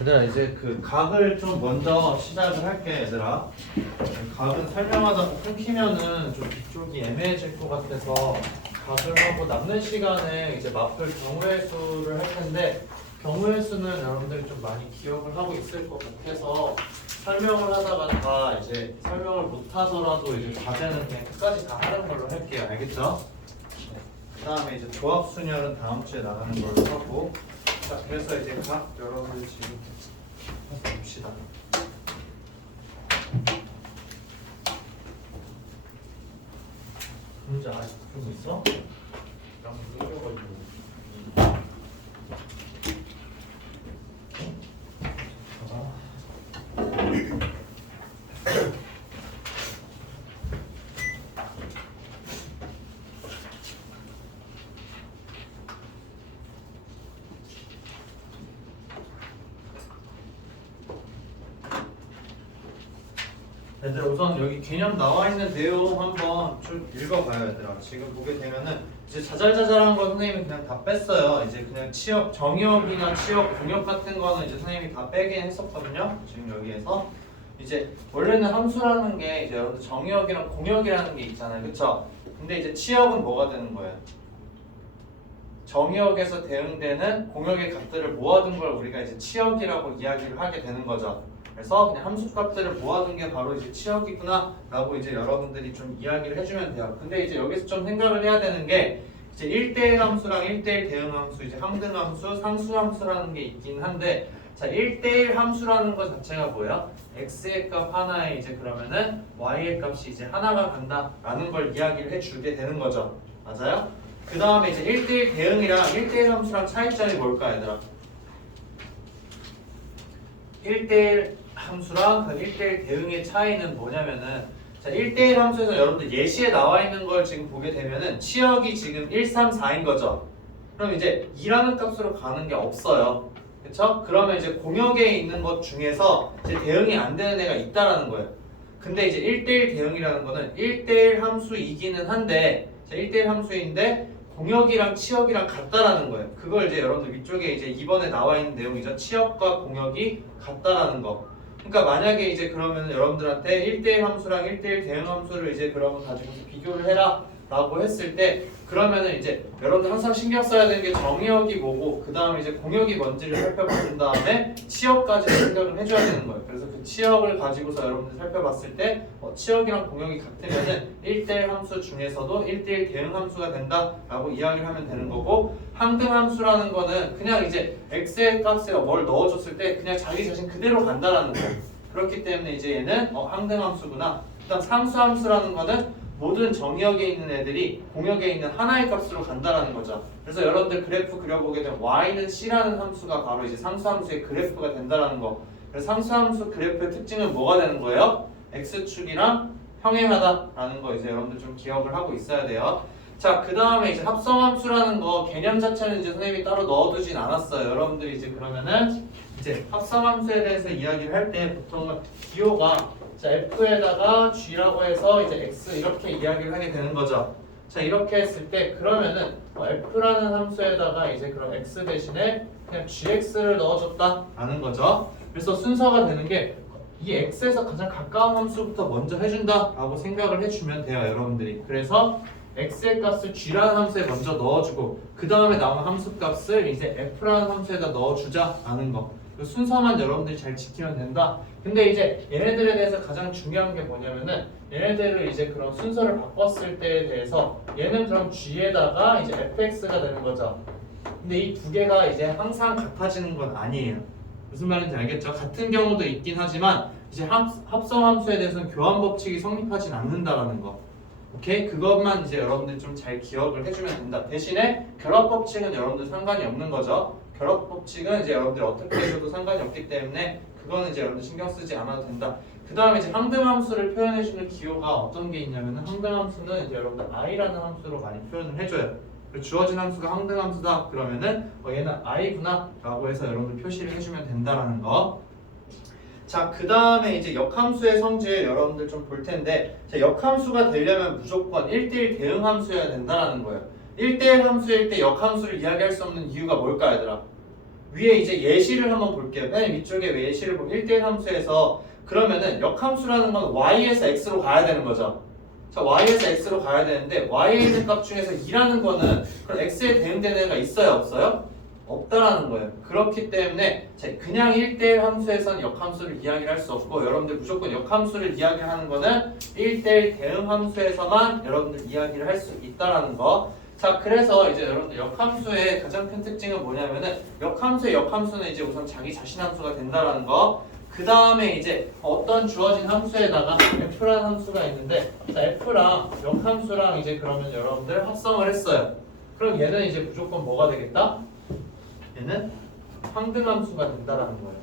얘들아 이제 그 각을 좀 먼저 시작을 할게 얘들아. 각은 설명하다 끊기면은 좀 뒤쪽이 애매해질 것 같아서 각을 하고 남는 시간에 이제 마플 경우의 수를 할 텐데 경우의 수는 여러분들이 좀 많이 기억을 하고 있을 것 같아서 설명을 하다가 다 이제 설명을 못 하더라도 이제 과제는 그냥 끝까지 다 하는 걸로 할게요. 알겠죠? 네. 그 다음에 이제 조합순열은 다음 주에 나가는 걸로 하고 자, 그래서 이제 각 여러분들 지금 해서 봅시다. 문제 아직 좀 있어? 양 느려가지고. 얘들아 우선 여기 개념 나와 있는 내용 한번 쭉 읽어봐요 얘들아. 지금 보게 되면은 이제 자잘자잘한 거 선생님이 그냥 다 뺐어요. 이제 그냥 취업 정의역이나 취업 공역 같은 거는 이제 선생님이 다 빼긴 했었거든요. 지금 여기에서 이제 원래는 함수라는 게 이제 여러분들 정의역이랑 공역이라는 게 있잖아요, 그쵸? 근데 이제 취역은 뭐가 되는 거예요? 정의역에서 대응되는 공역의 값들을 모아둔 걸 우리가 이제 취역이라고 이야기를 하게 되는 거죠. 그래서 그냥 함수값들을 모아둔 게 바로 이제 취역이구나 라고 이제 여러분들이 좀 이야기를 해주면 돼요. 근데 이제 여기서 좀 생각을 해야 되는 게 이제 1대1 함수랑 1대1 대응 함수, 이제 항등 함수, 상수 함수라는 게 있긴 한데 자 1대1 함수라는 것 자체가 뭐야? x의 값 하나에 이제 그러면은 y의 값이 이제 하나가 간다라는 걸 이야기를 해주게 되는 거죠. 맞아요? 그 다음에 이제 1대1 대응이랑 1대1 함수랑 차이점이 뭘까 얘들아? 1대1 함수랑 그 1대1 대응의 차이는 뭐냐면은 자 1대1 함수에서 여러분들 예시에 나와 있는 걸 지금 보게 되면은 치역이 지금 1, 3, 4인 거죠. 그럼 이제 2라는 값으로 가는 게 없어요. 그쵸? 그러면 이제 공역에 있는 것 중에서 이제 대응이 안 되는 애가 있다라는 거예요. 근데 이제 1대1 대응이라는 거는 1대1 함수이기는 한데 자 1대1 함수인데 공역이랑 치역이랑 같다라는 거예요. 그걸 이제 여러분들 위쪽에 이제 이번에 나와 있는 내용이죠. 치역과 공역이 같다라는 거. 그러니까 만약에 이제 그러면 여러분들한테 1대1 함수랑 1대1 대응 함수를 이제 그러면 가지고서 비교를 해라 라고 했을 때 그러면은 이제 여러분들 항상 신경 써야 되는 게 정의역이 뭐고 그 다음에 이제 공역이 뭔지를 살펴본 다음에 치역까지 생각을 해줘야 되는 거예요. 그래서 그 치역을 가지고서 여러분들 살펴봤을 때 치역이랑 공역이 같으면은 1대1 함수 중에서도 1대1 대응 함수가 된다라고 이야기를 하면 되는 거고 항등 함수라는 거는 그냥 이제 x의 값에 뭘 넣어줬을 때 그냥 자기 자신 그대로 간다라는 거예요. 그렇기 때문에 이제 얘는 항등 함수구나. 일단 상수 함수라는 거는 모든 정의역에 있는 애들이 공역에 있는 하나의 값으로 간다라는 거죠. 그래서 여러분들 그래프 그려보게 되면 y는 c라는 함수가 바로 이제 상수함수의 그래프가 된다라는 거. 그래서 상수함수 그래프의 특징은 뭐가 되는 거예요? x축이랑 평행하다라는 거 이제 여러분들 좀 기억을 하고 있어야 돼요. 자, 그 다음에 이제 합성함수라는 거 개념 자체는 이제 선생님이 따로 넣어두진 않았어요. 여러분들이 이제 그러면은 이제 합성함수에 대해서 이야기를 할 때 보통은 기호가 자 f에다가 g라고 해서 이제 x 이렇게 이야기를 하게 되는 거죠. 자 이렇게 했을 때 그러면은 f라는 함수에다가 이제 그럼 x 대신에 그냥 gx를 넣어줬다라는 거죠. 그래서 순서가 되는 게 이 x에서 가장 가까운 함수부터 먼저 해준다라고 생각을 해주면 돼요, 여러분들이. 그래서 x의 값을 g라는 함수에 먼저 넣어주고 그 다음에 나온 함수 값을 이제 f라는 함수에다 넣어주자라는 거. 그 순서만 여러분들이 잘 지키면 된다. 근데 이제 얘네들에 대해서 가장 중요한 게 뭐냐면은 얘네들을 이제 그런 순서를 바꿨을 때에 대해서 얘는 그럼 g에다가 이제 fx가 되는 거죠. 근데 이 두 개가 이제 항상 같아지는 건 아니에요. 무슨 말인지 알겠죠? 같은 경우도 있긴 하지만 이제 합성함수에 대해서는 교환 법칙이 성립하진 않는다라는 거. 오케이? 그것만 이제 여러분들 좀 잘 기억을 해주면 된다. 대신에 결합 법칙은 여러분들 상관이 없는 거죠. 결합 법칙은 이제 여러분들 어떻게 해줘도 상관이 없기 때문에 그거는 이제 여러분들 신경 쓰지 않아도 된다. 그 다음에 이제 항등함수를 표현해주는 기호가 어떤 게 있냐면은 항등함수는 이제 여러분들 i라는 함수로 많이 표현을 해줘요. 주어진 함수가 항등함수다 그러면은 얘는 i구나 라고 해서 여러분들 표시를 해주면 된다라는 거. 자, 그 다음에 이제 역함수의 성질 여러분들 좀 볼 텐데 자, 역함수가 되려면 무조건 1대1 대응함수여야 된다라는 거예요. 1대1 함수일 때 역함수를 이야기할 수 없는 이유가 뭘까 얘들아? 위에 이제 예시를 한번 볼게요. 맨 위쪽에 예시를 보면 1대1 함수에서 그러면은 역함수라는 건 y에서 x로 가야 되는 거죠. 자, y에서 x로 가야 되는데 y에 있는 값 중에서 2라는 거는 그럼 x에 대응되는 애가 있어요, 없어요? 없다라는 거예요. 그렇기 때문에 그냥 1대1 함수에서는 역함수를 이야기를 할 수 없고 여러분들 무조건 역함수를 이야기하는 거는 1대1 대응 함수에서만 여러분들 이야기를 할 수 있다라는 거. 자, 그래서 이제 여러분들 역함수의 가장 큰 특징은 뭐냐면은 역함수의 역함수는 이제 우선 자기 자신 함수가 된다라는 거. 그 다음에 이제 어떤 주어진 함수에다가 f라는 함수가 있는데, 자, f랑 역함수랑 이제 그러면 여러분들 합성을 했어요. 그럼 얘는 이제 무조건 뭐가 되겠다? 얘는 상등함수가 된다라는 거예요.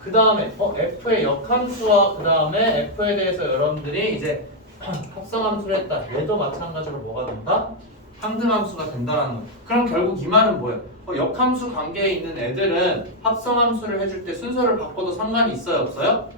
그 다음에 f의 역함수와 그 다음에 f에 대해서 여러분들이 이제 합성함수를 했다. 얘도 마찬가지로 뭐가 된다? 상등함수가 된다라는 거예요. 그럼 결국 이 말은 뭐예요? 역함수 관계에 있는 애들은 합성함수를 해줄 때 순서를 바꿔도 상관이 있어요, 없어요?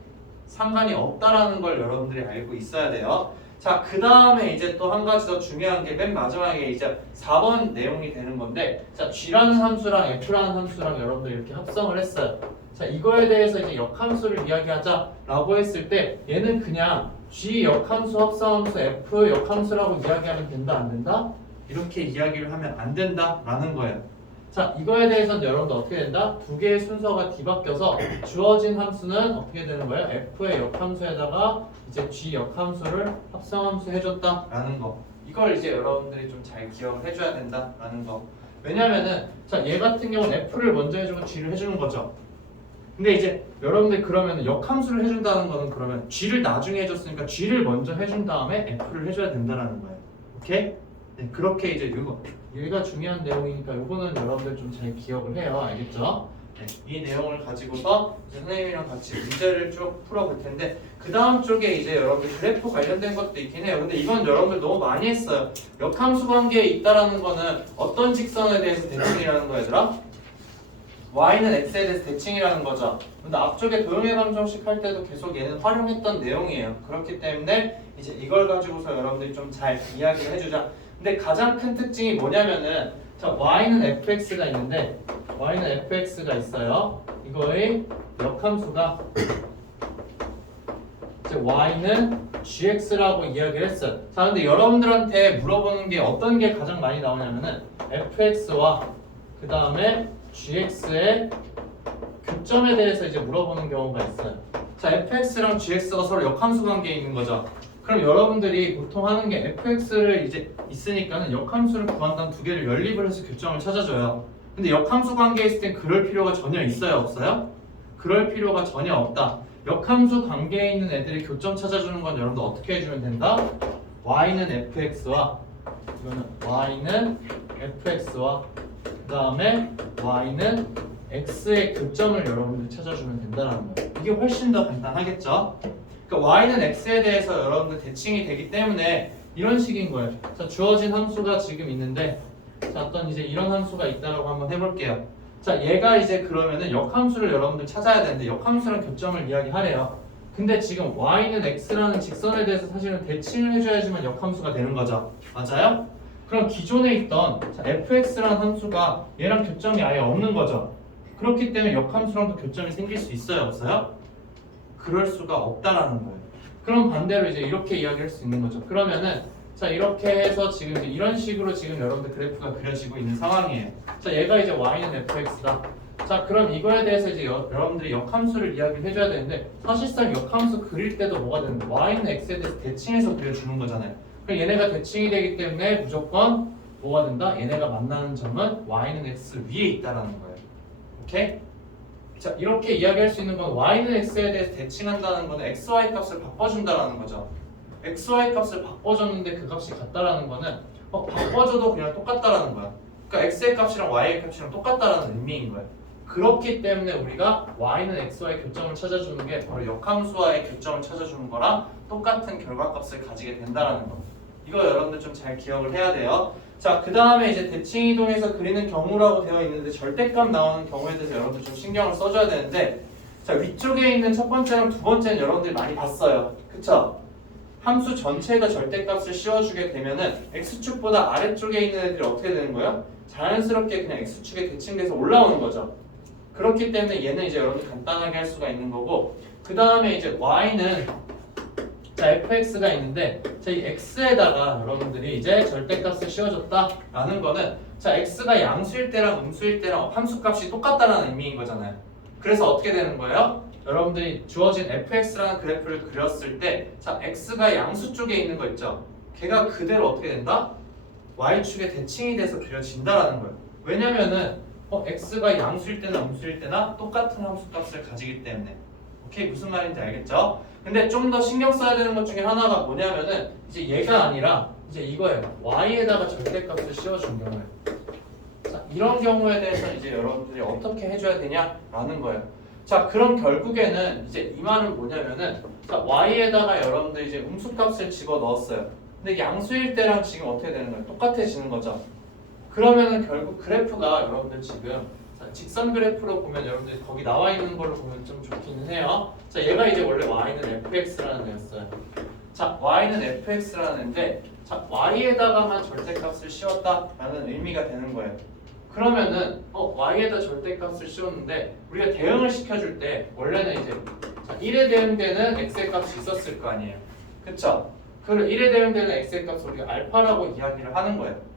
상관이 없다라는 걸 여러분들이 알고 있어야 돼요. 자, 그 다음에 이제 또 한 가지 더 중요한 게 맨 마지막에 이제 4번 내용이 되는 건데, 자, g라는 함수랑 f라는 함수랑 여러분들이 이렇게 합성을 했어요. 자, 이거에 대해서 이제 역함수를 이야기하자라고 했을 때 얘는 그냥 g 역함수 합성함수 f 역함수라고 이야기하면 된다, 안 된다? 이렇게 이야기를 하면 안 된다라는 거예요. 자, 이거에 대해서는 여러분들 어떻게 된다? 두 개의 순서가 뒤바뀌어서 주어진 함수는 어떻게 되는 거예요? f의 역함수에다가 이제 g 역함수를 합성함수 해줬다라는 거. 이걸 이제 여러분들이 좀 잘 기억을 해줘야 된다라는 거. 왜냐면은 자, 얘 같은 경우는 f를 먼저 해주고 g를 해주는 거죠. 근데 이제 여러분들 그러면 역함수를 해준다는 거는 그러면 g를 나중에 해줬으니까 g를 먼저 해준 다음에 f를 해줘야 된다라는 거예요. 오케이? 네, 그렇게 이제 이거 여기가 중요한 내용이니까 이거는 여러분들 좀 잘 기억을 해요. 알겠죠? 네, 이 내용을 가지고서 이제 선생님이랑 같이 문제를 쭉 풀어볼 텐데 그 다음 쪽에 이제 여러분들 그래프 관련된 것도 있긴 해요. 근데 이건 여러분들 너무 많이 했어요. 역함수 관계에 있다라는 거는 어떤 직선에 대해서 대칭이라는 거 얘들아? y는 x에 대해서 대칭이라는 거죠. 근데 앞쪽에 도형의 감정식 할 때도 계속 얘는 활용했던 내용이에요. 그렇기 때문에 이제 이걸 가지고서 여러분들이 좀 잘 이야기를 해주자. 근데 가장 큰 특징이 뭐냐면은 자, y는 fx가 있는데 y는 fx가 있어요. 이거의 역함수가 이제 y는 gx라고 이야기를 했어요. 자, 근데 여러분들한테 물어보는 게 어떤 게 가장 많이 나오냐면은 fx와 그 다음에 gx의 교점에 대해서 이제 물어보는 경우가 있어요. 자, fx랑 gx가 서로 역함수 관계에 있는 거죠. 그럼 여러분들이 보통 하는 게 fx를 이제 있으니까는 역함수를 구한다는 두 개를 연립을 해서 교점을 찾아줘요. 근데 역함수 관계에 있을 땐 그럴 필요가 전혀 있어요, 없어요? 그럴 필요가 전혀 없다. 역함수 관계에 있는 애들이 교점 찾아주는 건 여러분들 어떻게 해주면 된다? y는 fx와 이거는 y는 fx와 그 다음에 y는 x의 교점을 여러분들 찾아주면 된다는 거예요. 이게 훨씬 더 간단하겠죠? 그러니까 y는 x에 대해서 여러분들 대칭이 되기 때문에 이런 식인 거예요. 자, 주어진 함수가 지금 있는데 자, 어떤 이제 이런 함수가 있다라고 한번 해볼게요. 자, 얘가 이제 그러면은 역함수를 여러분들 찾아야 되는데 역함수랑 교점을 이야기하래요. 근데 지금 y는 x라는 직선에 대해서 사실은 대칭을 해줘야지만 역함수가 되는 거죠. 맞아요? 그럼 기존에 있던 자, fx라는 함수가 얘랑 교점이 아예 없는 거죠. 그렇기 때문에 역함수랑도 교점이 생길 수 있어요, 없어요? 그럴 수가 없다라는 거예요. 그럼 반대로 이제 이렇게 이야기할 수 있는 거죠. 그러면은 자, 이렇게 해서 지금 이제 이런 식으로 지금 여러분들 그래프가 그려지고 있는 상황이에요. 자, 얘가 이제 y는 fx다. 자, 그럼 이거에 대해서 이제 여러분들이 역함수를 이야기를 해줘야 되는데 사실상 역함수 그릴 때도 뭐가 되는 거예요? y는 x에 대해서 대칭해서 그려주는 거잖아요. 그럼 얘네가 대칭이 되기 때문에 무조건 뭐가 된다? 얘네가 만나는 점은 y는 x 위에 있다라는 거예요. 오케이? 자, 이렇게 이야기할 수 있는 건 y는 x에 대해서 대칭한다는 거는 xy 값을 바꿔준다라는 거죠. xy 값을 바꿔줬는데 그 값이 같다라는 거는 바꿔줘도 그냥 똑같다라는 거야. 그러니까 x의 값이랑 y의 값이랑 똑같다라는 의미인 거예요. 그렇기 때문에 우리가 y는 x와의 교점을 찾아주는 게 바로 역함수와의 교점을 찾아주는 거랑 똑같은 결과값을 가지게 된다라는 거. 이거 여러분들 좀 잘 기억을 해야 돼요. 자, 그 다음에 이제 대칭 이동해서 그리는 경우라고 되어 있는데 절대값 나오는 경우에 대해서 여러분들 좀 신경을 써줘야 되는데 자, 위쪽에 있는 첫 번째랑 두 번째는 여러분들이 많이 봤어요. 그쵸? 함수 전체에다 절대값을 씌워주게 되면은 x축보다 아래쪽에 있는 애들이 어떻게 되는 거예요? 자연스럽게 그냥 x축에 대칭돼서 올라오는 거죠. 그렇기 때문에 얘는 이제 여러분들 간단하게 할 수가 있는 거고, 그 다음에 이제 y는 자 fx가 있는데 자 이 x에다가 여러분들이 이제 절대값을 씌워줬다라는 거는 자 x가 양수일 때랑 음수일 때랑 함수값이 똑같다라는 의미인 거잖아요. 그래서 어떻게 되는 거예요? 여러분들이 주어진 fx라는 그래프를 그렸을 때 자 x가 양수 쪽에 있는 거 있죠? 걔가 그대로 어떻게 된다? y축에 대칭이 돼서 그려진다라는 거예요. 왜냐면은 x가 양수일 때나 음수일 때나 똑같은 함수값을 가지기 때문에. 오케이, 무슨 말인지 알겠죠? 근데 좀 더 신경 써야 되는 것 중에 하나가 뭐냐면은 이제 얘가 아니라 이제 이거예요. y에다가 절대값을 씌워준 경우에 자 이런 경우에 대해서 이제 여러분들이 어떻게 해줘야 되냐라는 거예요. 자 그럼 결국에는 이제 이 말은 뭐냐면은 자 y에다가 여러분들이 이제 음수값을 집어 넣었어요. 근데 양수일 때랑 지금 어떻게 되는 거예요? 똑같아지는 거죠. 그러면은 결국 그래프가 여러분들 지금 자, 직선 그래프로 보면 여러분들이 거기 나와 있는 걸로 보면 좀 좋기는 해요. 자 얘가 이제 원래 y는 fx라는 애였어요. 자 y는 fx라는 애인데 자 y에다가만 절대값을 씌웠다라는 의미가 되는 거예요. 그러면은 y에다 절대값을 씌웠는데 우리가 대응을 시켜줄 때 원래는 이제 자, 1에 대응되는 x의 값이 있었을 거 아니에요. 그쵸? 그 1에 대응되는 x의 값을 우리가 알파라고 이야기를 하는 거예요.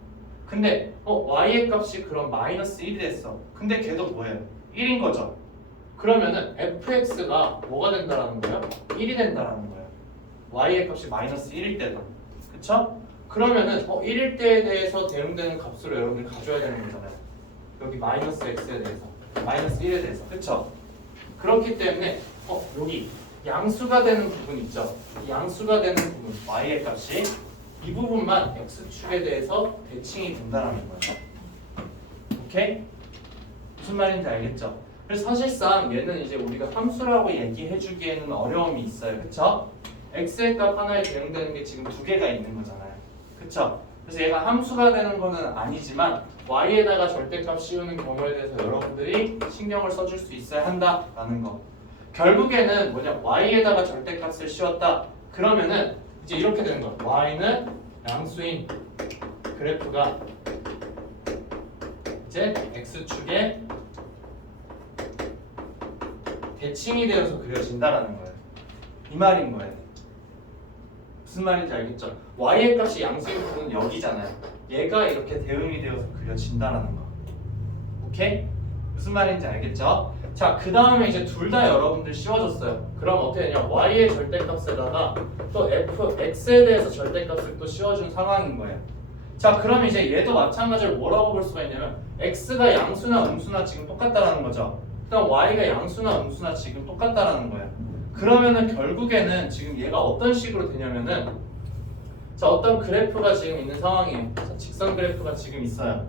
근데 y의 값이 그럼 마이너스 1이 됐어. 근데 걔도 뭐예요? 1인 거죠. 그러면은 fx가 뭐가 된다라는 거예요? 1이 된다라는 거예요. y의 값이 마이너스 1일 때도. 그쵸? 그러면은 1일 때에 대해서 대응되는 값으로 여러분들이 가져야 되는 거잖아요. 여기 마이너스 x에 대해서 마이너스 1에 대해서. 그쵸? 그렇기 때문에 여기 양수가 되는 부분 있죠. 이 양수가 되는 부분 y의 값이 이 부분만 x축에 대해서 대칭이 된다는 거예요. 오케이? 무슨 말인지 알겠죠? 그래서 사실상 얘는 이제 우리가 함수라고 얘기해주기에는 어려움이 있어요. 그쵸? x의 값 하나에 대응되는 게 지금 두 개가 있는 거잖아요. 그쵸? 그래서 얘가 함수가 되는 거는 아니지만 y에다가 절대값 씌우는 경우에 대해서 여러분들이 신경을 써줄 수 있어야 한다라는 거. 결국에는 뭐냐? y에다가 절대값을 씌웠다. 그러면은 이제 이렇게 되는 거야. y는 양수인 그래프가 이제 x축에 대칭이 되어서 그려진다라는 거예요. 이 말인 거예요. 무슨 말인지 알겠죠? y의 값이 양수인 부분은 여기잖아요. 얘가 이렇게 대응이 되어서 그려진다라는 거. 오케이? 무슨 말인지 알겠죠? 자, 그 다음에 이제 둘 다 여러분들 씌워줬어요. 그럼 어떻게 되냐? y의 절대값에다가 또 x에 대해서 절대값을 또 씌워준 상황인 거예요. 자, 그럼 이제 얘도 마찬가지로 뭐라고 볼 수가 있냐면 x가 양수나 음수나 지금 똑같다라는 거죠. 그다음 y가 양수나 음수나 지금 똑같다라는 거예요. 그러면은 결국에는 지금 얘가 어떤 식으로 되냐면은 자, 어떤 그래프가 지금 있는 상황이에요. 자, 직선 그래프가 지금 있어요.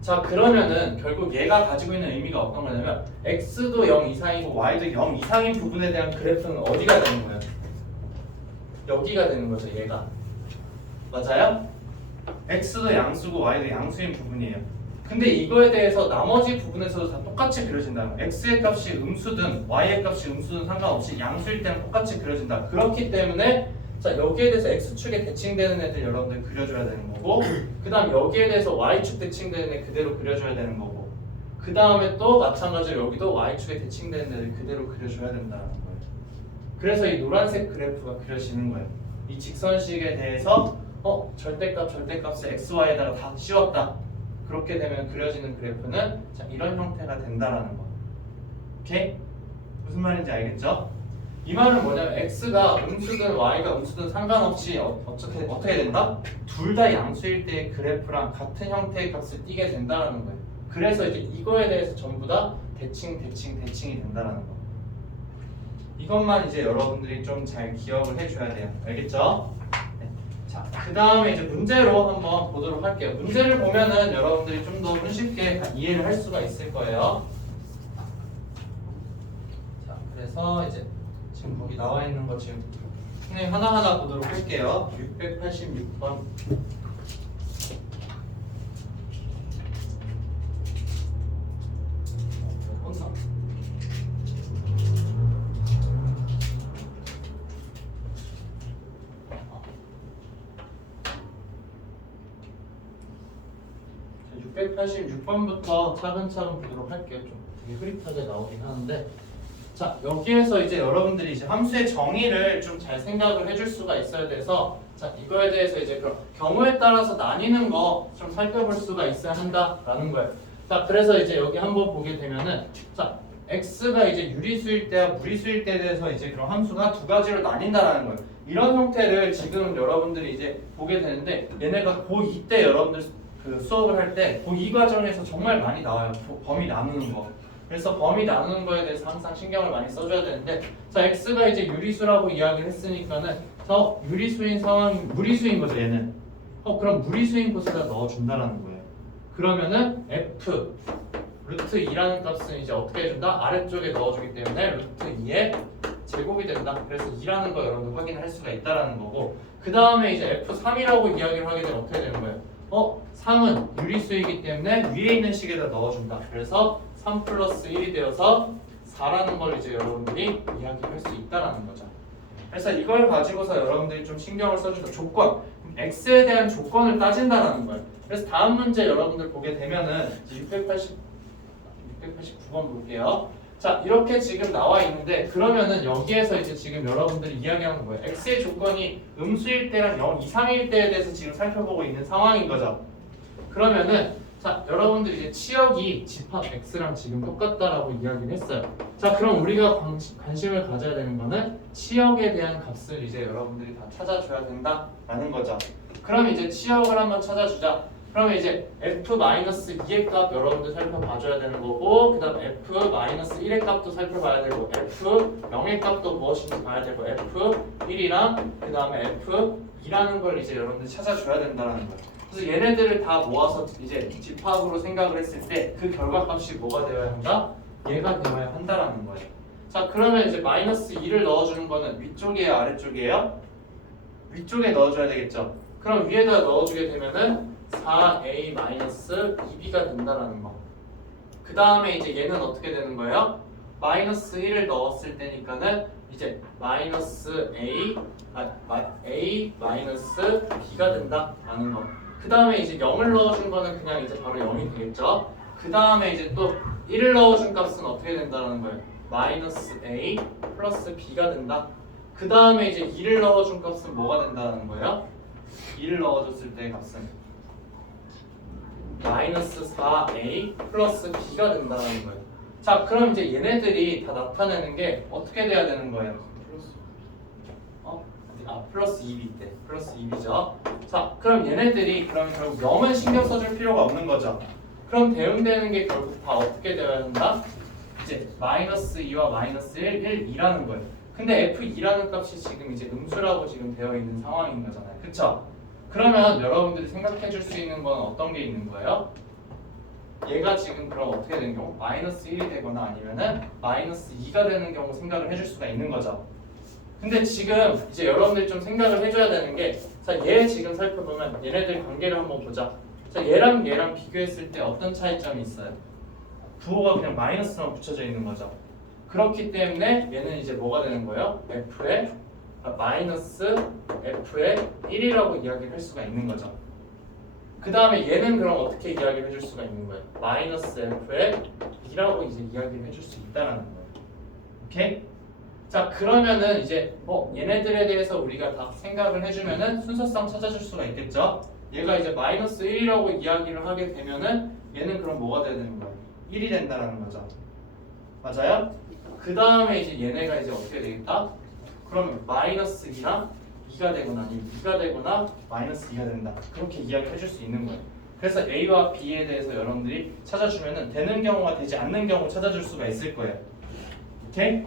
자 그러면은 결국 얘가 가지고 있는 의미가 어떤 거냐면 x도 0 이상이고 y도 0 이상인 부분에 대한 그래프는 어디가 되는 거예요? 여기가 되는 거죠. 얘가 맞아요? x도 양수고 y도 양수인 부분이에요. 근데 이거에 대해서 나머지 부분에서도 다 똑같이 그려진다는 거예요. x의 값이 음수든 y의 값이 음수든 상관없이 양수일 때는 똑같이 그려진다. 그렇기 때문에 자 여기에 대해서 x축에 대칭되는 애들 여러분들 그려줘야 되는 거고 그 다음 여기에 대해서 y축 대칭되는 애 그대로 그려줘야 되는 거고 그 다음에 또 마찬가지로 여기도 y축에 대칭되는 애들 그대로 그려줘야 된다는 거예요. 그래서 이 노란색 그래프가 그려지는 거예요. 이 직선식에 대해서 절대값을 xy에다가 다 씌웠다. 그렇게 되면 그려지는 그래프는 자, 이런 형태가 된다라는 거. 오케이? 무슨 말인지 알겠죠? 이 말은 뭐냐면 x가 음수든 y가 음수든 상관없이 어떻게 된다? 둘 다 양수일 때의 그래프랑 같은 형태의 값을 띠게 된다는 거예요. 그래서 이제 이거에 대해서 전부 다 대칭이 된다는 거. 이것만 이제 여러분들이 좀 잘 기억을 해줘야 돼요. 알겠죠? 네. 자, 그 다음에 이제 문제로 한번 보도록 할게요. 문제를 보면은 여러분들이 좀 더 손쉽게 이해를 할 수가 있을 거예요. 자, 그래서 이제 지금 거기 나와 있는 거 지금 선생님 하나하나 보도록 할게요. 686번. 686번부터 차근차근 보도록 할게요. 좀 되게 흐릿하게 나오긴 하는데, 자 여기에서 이제 여러분들이 이제 함수의 정의를 좀 잘 생각을 해줄 수가 있어야 돼서, 자 이거에 대해서 이제 그럼 경우에 따라서 나뉘는 거 좀 살펴볼 수가 있어야 한다라는 거예요. 자 그래서 이제 여기 한번 보게 되면은, 자 x가 이제 유리수일 때와 무리수일 때에 대해서 이제 그런 함수가 두 가지로 나뉜다라는 거예요. 이런 형태를 지금 여러분들이 이제 보게 되는데, 얘네가 고2 때 여러분들 그 수업을 할 때 고2 과정에서 정말 많이 나와요. 범위 나누는 거. 그래서 범위 나누는 거에 대해서 항상 신경을 많이 써줘야 되는데, 자 x가 이제 유리수라고 이야기를 했으니까는 더 유리수인 상황, 무리수인 거죠 얘는. 그럼 무리수인 곳에다 넣어준다라는 거예요. 그러면은 f 루트 2라는 값은 이제 어떻게 해준다? 아래쪽에 넣어주기 때문에 루트 2의 제곱이 된다. 그래서 2라는 거 여러분들 확인할 수가 있다라는 거고, 그 다음에 이제 f3이라고 이야기를 하게 되면 어떻게 되는 거예요? 3은 유리수이기 때문에 위에 있는 식에다 넣어준다. 그래서 3 플러스 1이 되어서 4라는 걸 이제 여러분들이 이야기할 수 있다라는 거죠. 그래서 이걸 가지고서 여러분들이 좀 신경을 써준다. 조건, x에 대한 조건을 따진다라는 거예요. 그래서 다음 문제 여러분들 보게 되면은 689번 볼게요. 자 이렇게 지금 나와 있는데, 그러면은 여기에서 이제 지금 여러분들이 이야기하는 거예요. x의 조건이 음수일 때랑 0 이상일 때에 대해서 지금 살펴보고 있는 상황인 거죠. 그러면은 자 여러분들 이제 치역이 집합 x랑 지금 똑같다라고 이야기를 했어요. 자 그럼 우리가 관심을 가져야 되는 거는 치역에 대한 값을 이제 여러분들이 다 찾아줘야 된다라는 거죠. 그럼 이제 치역을 한번 찾아주자. 그러면 이제 f-2의 값 여러분들 살펴봐줘야 되는 거고, 그 다음 f-1의 값도 살펴봐야 되고, f0의 값도 무엇인지 봐야 되고, f1이랑 그 다음에 f2라는 걸 이제 여러분들 찾아줘야 된다는 거예요. 그래서 얘네들을 다 모아서 이제 집합으로 생각을 했을 때 그 결과값이 뭐가 되어야 한다? 얘가 되어야 한다라는 거예요. 자 그러면 이제 -2를 넣어주는 거는 위쪽이에요, 아래쪽이에요? 위쪽에 넣어줘야 되겠죠. 그럼 위에다 넣어주게 되면은 4a-2b가 된다라는 거. 그 다음에 이제 얘는 어떻게 되는 거예요? -1을 넣었을 때니까는 이제 a-b가 된다라는 거. 그 다음에 이제 0을 넣어준 거는 그냥 이제 바로 0이 되겠죠. 그 다음에 이제 또 1을 넣어준 값은 어떻게 된다는 거예요? -a 플러스 b가 된다. 그 다음에 이제 2를 넣어준 값은 뭐가 된다는 거예요? 2를 넣어줬을 때 값은 -4a 플러스 b가 된다는 거예요. 자 그럼 이제 얘네들이 다 나타내는 게 어떻게 돼야 되는 거예요? 플러스 2b 때 플러스 2b죠. 자 그럼 얘네들이 그러면 결국 0은 신경 써줄 필요가 없는 거죠. 그럼 대응되는 게 결국 다 어떻게 되어야 한다? 이제 -2와 -1, 2라는 거예요. 근데 f2라는 값이 지금 이제 음수라고 지금 되어 있는 상황인 거잖아요. 그쵸? 그러면 여러분들이 생각해 줄 수 있는 건 어떤 게 있는 거예요? 얘가 지금 그럼 어떻게 되는 경우? -1이 되거나 아니면은 -2가 되는 경우 생각을 해줄 수가 있는 거죠. 근데 지금 이제 여러분들이 좀 생각을 해줘야 되는 게, 자, 얘 지금 살펴보면 얘네들 관계를 한번 보자. 자, 얘랑 얘랑 비교했을 때 어떤 차이점이 있어요? 부호가 그냥 마이너스만 붙여져 있는 거죠. 그렇기 때문에 얘는 이제 뭐가 되는 거예요? f의 마이너스 f의 1이라고 이야기를 할 수가 있는 거죠. 그 다음에 얘는 그럼 어떻게 이야기를 해줄 수가 있는 거예요? 마이너스 f의 2라고 이제 이야기를 해줄 수 있다라는 거예요. 오케이? 자 그러면은 이제 얘네들에 대해서 우리가 다 생각을 해주면은 순서상 찾아줄 수가 있겠죠. 얘가 이제 마이너스 1이라고 이야기를 하게 되면은 얘는 그럼 뭐가 되는 거예요? 1이 된다라는 거죠. 맞아요? 그 다음에 이제 얘네가 이제 어떻게 되겠다? 그러면 마이너스 2랑 2가 되거나 아니면 2가 되거나 마이너스 2가 된다. 그렇게 이야기를 해줄 수 있는 거예요. 그래서 A와 B에 대해서 여러분들이 찾아주면은 되는 경우가 되지 않는 경우 찾아줄 수가 있을 거예요. 오케이?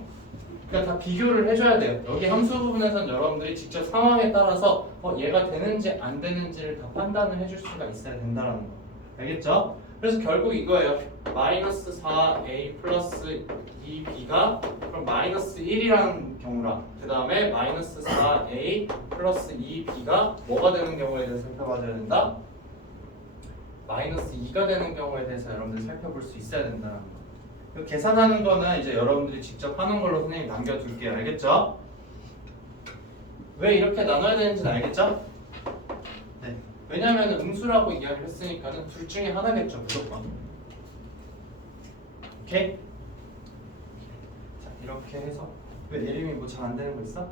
그러니까 다 비교를 해줘야 돼요. 여기 함수 부분에서는 여러분들이 직접 상황에 따라서 얘가 되는지 안 되는지를 다 판단을 해줄 수가 있어야 된다는 거. 알겠죠? 그래서 결국 이거예요. 마이너스 4a 플러스 2b가 그럼 마이너스 1이라는 경우랑, 그 다음에 마이너스 4a 플러스 2b가 뭐가 되는 경우에 대해서 살펴봐줘야 된다. 마이너스 2가 되는 경우에 대해서 여러분들이 살펴볼 수 있어야 된다는 거. 계산하는 거는 이제 여러분들이 직접 하는 걸로 선생님이 남겨둘게요. 알겠죠? 왜 이렇게 나눠야 되는지는 알겠죠? 네. 왜냐면 음수라고 이야기를 했으니까는 둘 중에 하나겠죠, 무조건. 오케이? 이렇게 해서 왜 예림이 뭐 잘 안 되는 거 있어?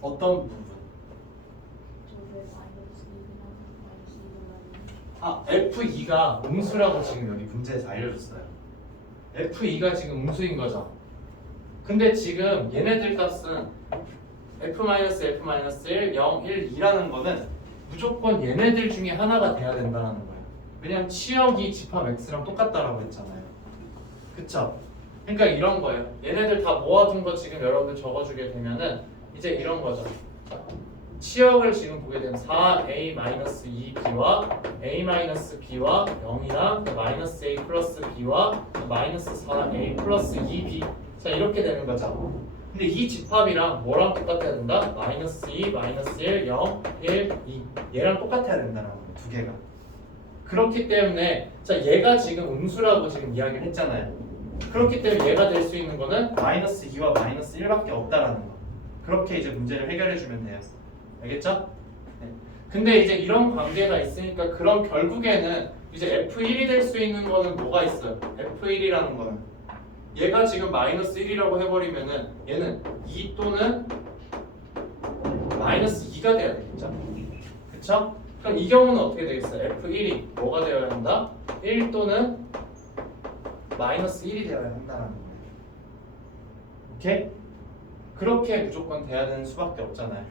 어떤 부분? 아, F2가 음수라고 지금 여기 문제에서 알려줬어요. F2가 지금 음수인 거죠. 근데 지금 얘네들 값은 F-F-1, 0, 1, 2라는 거는 무조건 얘네들 중에 하나가 돼야 된다는 거예요. 왜냐면 치역이 집합 X랑 똑같다라고 했잖아요. 그쵸? 그러니까 이런 거예요. 얘네들 다 모아둔 거 지금 여러분들 적어주게 되면은 이제 이런 거죠. 치역을 지금 보게 되면 4a-2b와 a-b와 0이랑 마이너스 a 플러스 b와 마이너스 4a 플러스 2b 자 이렇게 되는 거죠. 근데 이 집합이랑 뭐랑 똑같아야 된다? 마이너스 2, 마이너스 1, 0, 1, 2 얘랑 똑같아야 된다는 거예요. 두 개가. 그렇기 때문에 자 얘가 지금 음수라고 지금 이야기를 했잖아요. 그렇기 때문에 얘가 될 수 있는 거는 마이너스 2와 마이너스 1밖에 없다라는 거. 그렇게 이제 문제를 해결해 주면 돼요. 알겠죠? 네. 근데 이제 이런 관계가 있으니까 그럼 결국에는 이제 F1이 될 수 있는 거는 뭐가 있어요? F1이라는 거는 얘가 지금 마이너스 1이라고 해버리면은 얘는 2 또는 마이너스 2가 돼야 되겠죠? 그쵸? 그럼 이 경우는 어떻게 되겠어요? F1이 뭐가 되어야 한다? 1 또는 마이너스 1이 되어야 한다는 거예요. 오케이? 그렇게 무조건 돼야 되는 수밖에 없잖아요.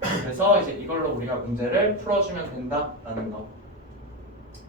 그래서 이제 이걸로 우리가 문제를 풀어주면 된다라는 거.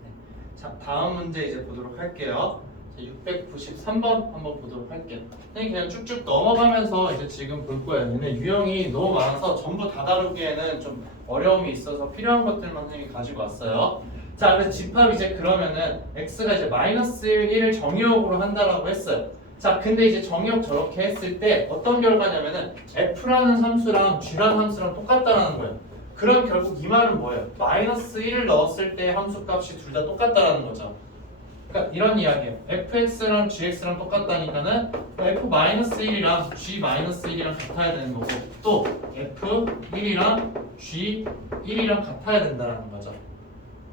네. 자, 다음 문제 이제 보도록 할게요. 693번 한번 보도록 할게요. 그냥 쭉쭉 넘어가면서 이제 지금 볼 거예요. 얘네 유형이 너무 많아서 전부 다 다루기에는 좀 어려움이 있어서 필요한 것들만 선생님이 가지고 왔어요. 자, 그래서 집합 이제 그러면은 x가 이제 마이너스 1을 정의역으로 한다라고 했어요. 자, 근데 이제 정의역 저렇게 했을 때 어떤 결과냐면은 f라는 함수랑 g라는 함수랑 똑같다라는 거예요. 그럼 결국 이 말은 뭐예요? 마이너스 1을 넣었을 때 함수 값이 둘 다 똑같다라는 거죠. 그러니까 이런 이야기예요. fx랑 gx랑 똑같다니까는 f-1이랑 g-1이랑 같아야 되는 거고 또 f1이랑 g1이랑 같아야 된다는 거죠.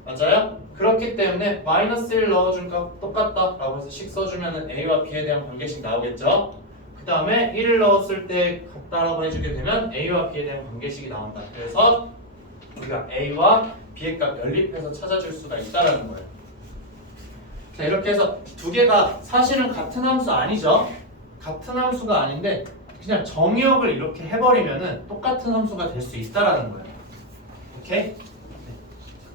맞아요? 그렇기 때문에 마이너스 1 넣어준 거 똑같다라고 해서 식 써주면은 a와 b에 대한 관계식 나오겠죠? 그 다음에 1을 넣었을 때 같다라고 해주게 되면 a와 b에 대한 관계식이 나온다. 그래서 우리가 a와 b의 값 연립해서 찾아줄 수가 있다라는 거예요. 자, 이렇게 해서 두 개가 사실은 같은 함수 아니죠? 같은 함수가 아닌데 그냥 정의역을 이렇게 해버리면은 똑같은 함수가 될 수 있다라는 거예요. 오케이? 네.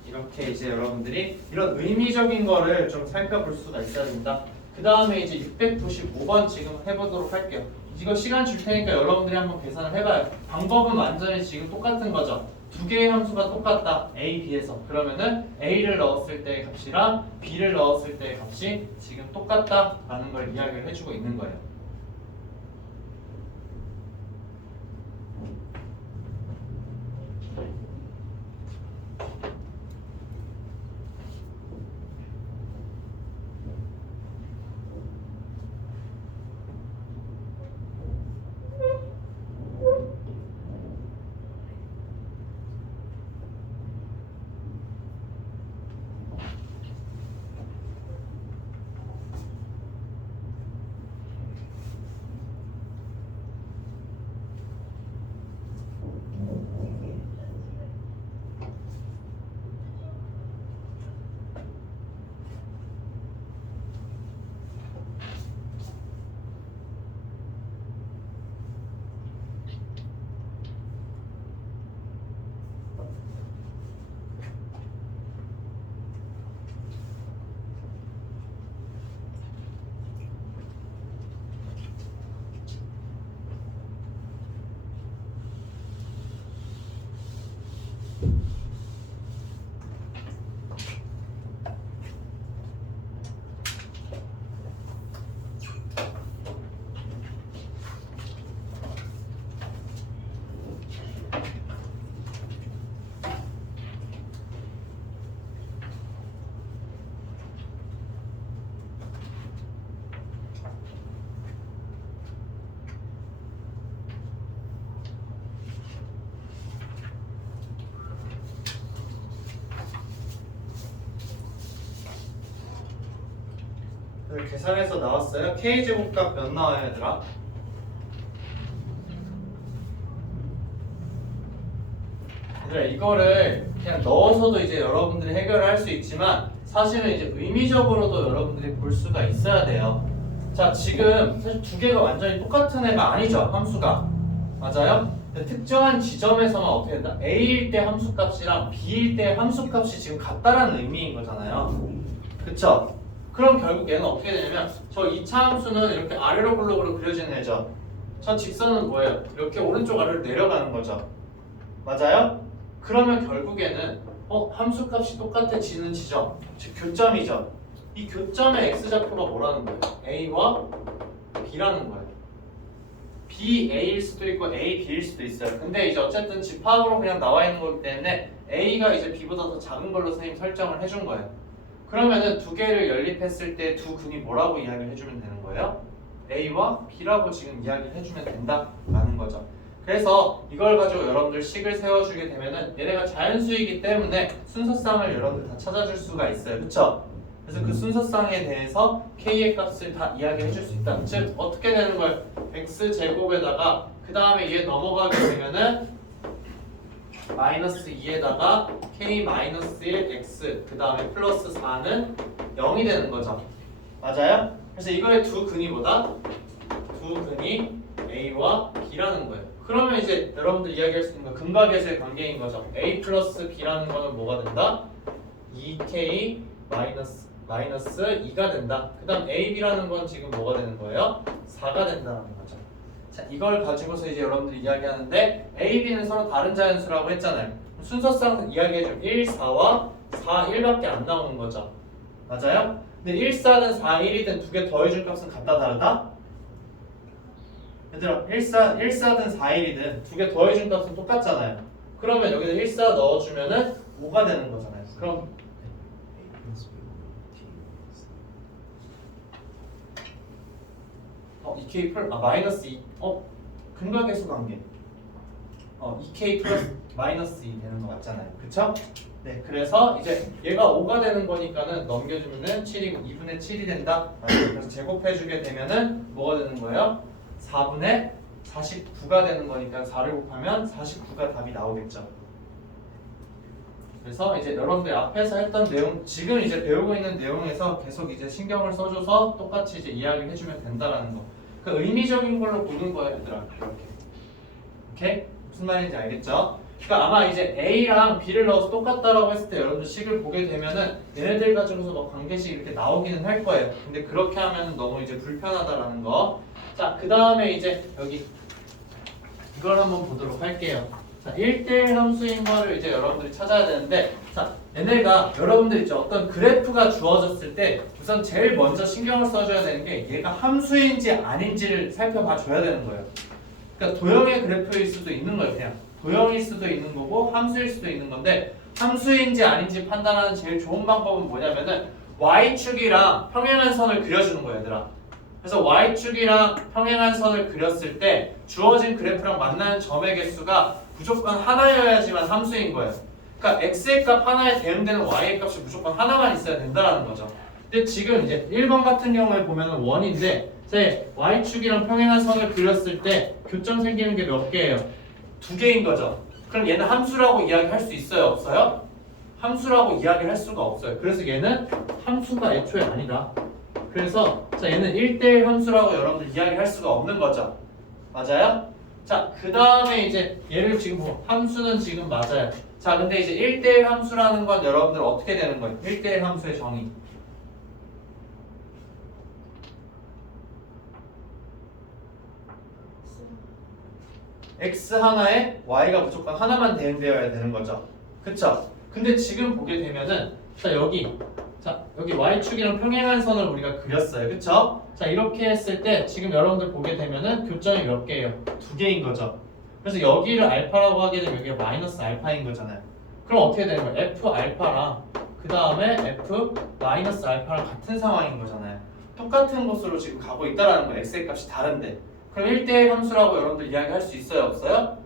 이렇게 이제 여러분들이 이런 의미적인 거를 좀 살펴볼 수가 있어야 된다. 그 다음에 이제 695번 지금 해보도록 할게요. 이거 시간 줄 테니까 여러분들이 한번 계산을 해봐요. 방법은 완전히 지금 똑같은 거죠. 두 개의 함수가 똑같다. A, B에서. 그러면은 A를 넣었을 때의 값이랑 B를 넣었을 때의 값이 지금 똑같다라는 걸 이야기를 해주고 있는 거예요. 계산해서 나왔어요. K제곱값 몇 나와요, 얘들아? 얘들아, 이거를 그냥 넣어서도 이제 여러분들이 해결을 할 수 있지만 사실은 이제 의미적으로도 여러분들이 볼 수가 있어야 돼요. 자, 지금 사실 두 개가 완전히 똑같은 애가 아니죠, 함수가. 맞아요? 근데 특정한 지점에서만 어떻게 된다? A일 때 함수값이랑 B일 때 함수값이 지금 같다라는 의미인 거잖아요. 그쵸? 그럼 결국 얘는 어떻게 되냐면 저 2차 함수는 이렇게 아래로 블록으로 그려지는 애죠. 저 직선은 뭐예요? 이렇게 오른쪽 아래로 내려가는 거죠. 맞아요? 그러면 결국에는 함수값이 똑같아지는 지점, 즉 교점이죠. 이 교점의 x좌표가 뭐라는 거예요? A와 B라는 거예요. B A일 수도 있고 A B일 수도 있어요. 근데 이제 어쨌든 집합으로 그냥 나와 있는 거기 때문에 A가 이제 B보다 더 작은 걸로 선생님 설정을 해준 거예요. 그러면은 두 개를 연립했을 때 두 근이 뭐라고 이야기를 해주면 되는 거예요? A와 B라고 지금 이야기를 해주면 된다라는 거죠. 그래서 이걸 가지고 여러분들 식을 세워주게 되면은 얘네가 자연수이기 때문에 순서쌍을 여러분들 다 찾아줄 수가 있어요. 그쵸? 그래서 그 순서쌍에 대해서 K의 값을 다 이야기해 줄 수 있다. 즉 어떻게 되는 거예요? X제곱에다가 그 다음에 얘 넘어가게 되면은 마이너스 2에다가 K 마이너스 1 X 그 다음에 플러스 4는 0이 되는 거죠. 맞아요? 그래서 이거의 두 근이 뭐다? 두 근이 A와 B라는 거예요. 그러면 이제 여러분들 이야기할 수 있는 건 근과 계수의 관계인 거죠. A 플러스 B라는 거는 뭐가 된다? 2K 마이너스 2가 된다. 그 다음 AB라는 건 지금 뭐가 되는 거예요? 4가 된다는 거죠. 자, 이걸 가지고서 이제 여러분들이 이야기하는데 A, B는 서로 다른 자연수라고 했잖아요. 순서상 이야기해주면 1, 4와 4, 1밖에 안 나오는 거죠. 맞아요? 근데 1, 4든 4, 1이든 두 개 더해준 값은 같다 다르다? 얘들아 1, 4든 4, 1이든 두 개 더해준 값은 똑같잖아요. 그러면 여기다 1, 4 넣어주면은 5가 되는 거잖아요. 그럼 마이너스 2 근과 계수 관계 2k 플러스 마이너스 2 되는 거 맞잖아요. 그쵸? 네, 그래서 이제 얘가 5가 되는 거니까는 넘겨주면은 7이고 2분의 7이 된다. 그래서 제곱해주게 되면은 뭐가 되는 거예요? 4분의 49가 되는 거니까 4를 곱하면 49가 답이 나오겠죠. 그래서 이제 여러분들 앞에서 했던 내용, 지금 이제 배우고 있는 내용에서 계속 이제 신경을 써줘서 똑같이 이제 이야기를 해주면 된다라는 거. 그 의미적인 걸로 보는 거예요, 얘들아. 이렇게. 오케이? 무슨 말인지 알겠죠? 그러니까 아마 이제 A랑 B를 넣어서 똑같다라고 했을 때 여러분들 식을 보게 되면은 얘네들 가지고서 뭐 관계식 이렇게 나오기는 할 거예요. 근데 그렇게 하면 너무 이제 불편하다라는 거. 자, 그 다음에 이제 여기 이걸 한번 보도록 할게요. 자, 1대1 함수인 거를 이제 여러분들이 찾아야 되는데, 자, 얘네가 여러분들 이제 어떤 그래프가 주어졌을 때 우선 제일 먼저 신경을 써줘야 되는 게 얘가 함수인지 아닌지를 살펴봐 줘야 되는 거예요. 그러니까 도형의 그래프일 수도 있는 거예요. 그냥 도형일 수도 있는 거고 함수일 수도 있는 건데, 함수인지 아닌지 판단하는 제일 좋은 방법은 뭐냐면은 y축이랑 평행한 선을 그려주는 거예요, 얘들아. 그래서 y축이랑 평행한 선을 그렸을 때 주어진 그래프랑 만나는 점의 개수가 무조건 하나여야지만 함수인 거예요. 그러니까 x의 값 하나에 대응되는 y의 값이 무조건 하나만 있어야 된다는 거죠. 근데 지금 이제 1번 같은 경우에 보면은 원인데, y축이랑 평행한 선을 그렸을 때 교점 생기는 게 몇 개예요? 2개인 거죠. 그럼 얘는 함수라고 이야기할 수 있어요, 없어요? 함수라고 이야기할 수가 없어요. 그래서 얘는 함수가 애초에 아니다. 그래서 자, 얘는 1대1 함수라고 여러분들 이야기할 수가 없는 거죠. 맞아요? 자, 그 다음에 이제 얘를 지금 함수는 지금 맞아요. 자, 근데 이제 1대1 함수라는 건 여러분들 어떻게 되는 거예요? 1대1 함수의 정의. x 하나에 y가 무조건 하나만 대응되어야 되는 거죠. 그쵸? 근데 지금 보게 되면은 자, 여기 y축이랑 평행한 선을 우리가 그렸어요. 그쵸? 자, 이렇게 했을 때 지금 여러분들 보게 되면은 교점이 몇 개예요? 2개인 거죠. 그래서 여기를 알파라고 하게 되면 여기가 마이너스 알파인 거잖아요. 그럼 어떻게 되는 거예요? f 알파랑 그 다음에 f 마이너스 알파랑 같은 상황인 거잖아요. 똑같은 곳으로 지금 가고 있다라는 거예요. x의 값이 다른데. 그럼 1대1 함수라고 여러분들 이야기할 수 있어요? 없어요?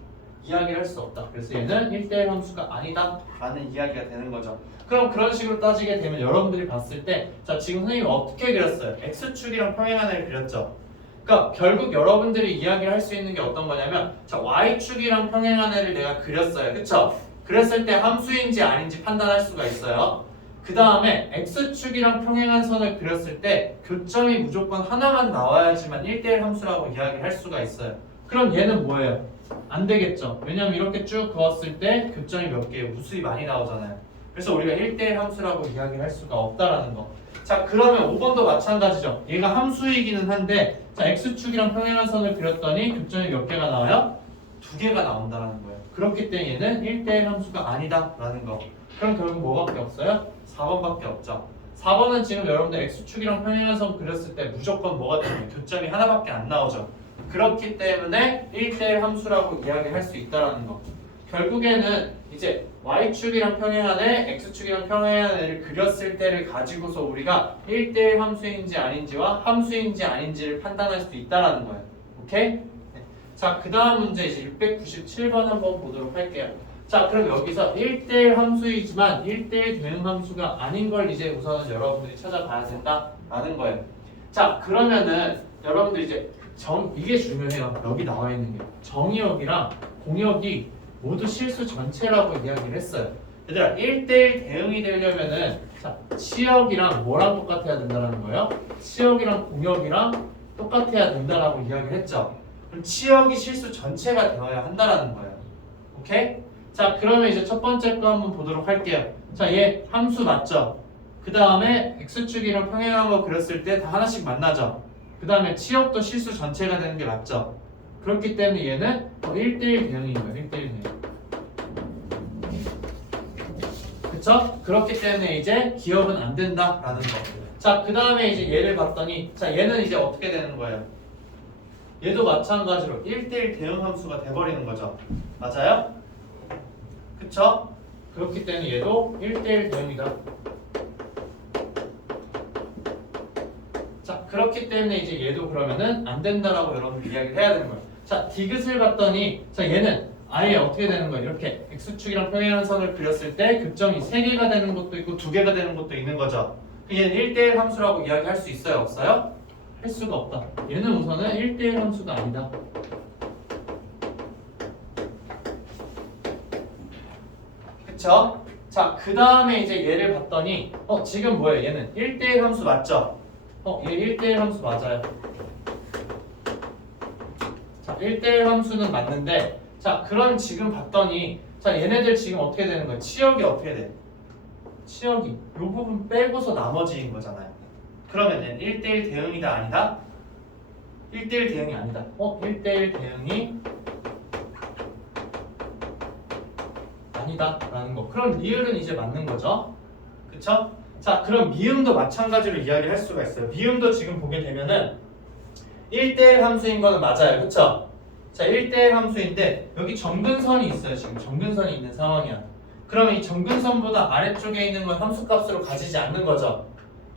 이야기를 할 수 없다. 그래서 얘는 1대1 함수가 아니다 라는 이야기가 되는 거죠. 그럼 그런 식으로 따지게 되면 여러분들이 봤을 때 자 지금 선생님이 어떻게 그렸어요? X축이랑 평행한 애를 그렸죠. 그러니까 결국 여러분들이 이야기를 할 수 있는 게 어떤 거냐면 자 Y축이랑 평행한 애를 내가 그렸어요. 그쵸? 그랬을 때 함수인지 아닌지 판단할 수가 있어요. 그 다음에 X축이랑 평행한 선을 그렸을 때 교점이 무조건 하나만 나와야지만 1대1 함수라고 이야기를 할 수가 있어요. 그럼 얘는 뭐예요? 안 되겠죠. 왜냐면 이렇게 쭉 그었을 때 교점이 몇 개예요? 무수히 많이 나오잖아요. 그래서 우리가 1대1 함수라고 이야기를 할 수가 없다라는 거. 자 그러면 5번도 마찬가지죠. 얘가 함수이기는 한데 자 X축이랑 평행한 선을 그렸더니 교점이 몇 개가 나와요? 2개가 나온다는 거예요. 그렇기 때문에 얘는 1대1 함수가 아니다라는 거. 그럼 결국 뭐밖에 없어요? 4번밖에 없죠. 4번은 지금 여러분들 X축이랑 평행한 선 그렸을 때 무조건 뭐가 되나요? 교점이 하나밖에 안 나오죠. 그렇기 때문에 1대1 함수라고 이야기할 수 있다는 거. 결국에는 이제 Y축이랑 평행한 애, X축이랑 평행한 애를 그렸을 때를 가지고서 우리가 1대1 함수인지 아닌지와 함수인지 아닌지를 판단할 수 있다는 거예요. 오케이? 네. 자, 그 다음 문제 이제 697번 한번 보도록 할게요. 자, 그럼 여기서 1대1 함수이지만 1대1 대응 함수가 아닌 걸 이제 우선은 여러분들이 찾아봐야 된다라는 거예요. 자, 그러면은 여러분들 이제 이게 중요해요. 여기 나와 있는 게 정의역이랑 공역이 모두 실수 전체라고 이야기를 했어요. 얘들아 1대1 대응이 되려면은 자 치역이랑 뭐랑 똑같아야 된다는 거예요? 치역이랑 공역이랑 똑같아야 된다라고 이야기를 했죠. 그럼 치역이 실수 전체가 되어야 한다라는 거예요. 오케이? 자 그러면 이제 첫 번째 거 한번 보도록 할게요. 자 얘 함수 맞죠? 그 다음에 x축이랑 평행한 거 그렸을 때 다 하나씩 만나죠. 그 다음에 치역도 실수 전체가 되는 게 맞죠. 그렇기 때문에 얘는 1대1 대응인 거예요. 1대1 대응. 그쵸? 그렇기 때문에 이제 기억은 안 된다라는 거. 자, 그 다음에 이제 얘를 봤더니 자 얘는 이제 어떻게 되는 거예요? 얘도 마찬가지로 1대1 대응 함수가 돼버리는 거죠. 맞아요? 그쵸? 그렇기 때문에 얘도 1대1 대응이다. 자, 그렇기 때문에 이제 얘도 그러면은 안 된다라고 여러분들 이야기를 해야 되는 거예요. 자, 디귿을 봤더니 자 얘는 아예 어떻게 되는 거예요? 이렇게 x축이랑 평행한 선을 그렸을 때 교점이 3개가 되는 것도 있고 2개가 되는 것도 있는 거죠. 얘는 1대1 함수라고 이야기할 수 있어요? 없어요? 할 수가 없다. 얘는 우선은 1대1 함수가 아니다. 그쵸? 자, 그 다음에 이제 얘를 봤더니 지금 뭐예요? 얘는 1대1 함수 맞죠? 얘 1대1 함수 맞아요. 자, 1대1 함수는 맞는데 자, 그럼 지금 봤더니 자, 얘네들 지금 어떻게 되는 거예요? 치역이 어떻게 돼? 치역이 이 부분 빼고서 나머지인 거잖아요. 그러면 얘는 1대1 대응이다 아니다? 1대1 대응이 아니다. 1대1 대응이 아니다 라는 거. 그럼 리을은 이제 맞는 거죠. 그쵸? 자, 그럼 미음도 마찬가지로 이야기를 할 수가 있어요. 미음도 지금 보게 되면은 1대1 함수인 거는 맞아요. 그쵸? 자, 1대1 함수인데 여기 정근선이 있어요. 지금 정근선이 있는 상황이야. 그러면 이 정근선보다 아래쪽에 있는 건 함수값으로 가지지 않는 거죠.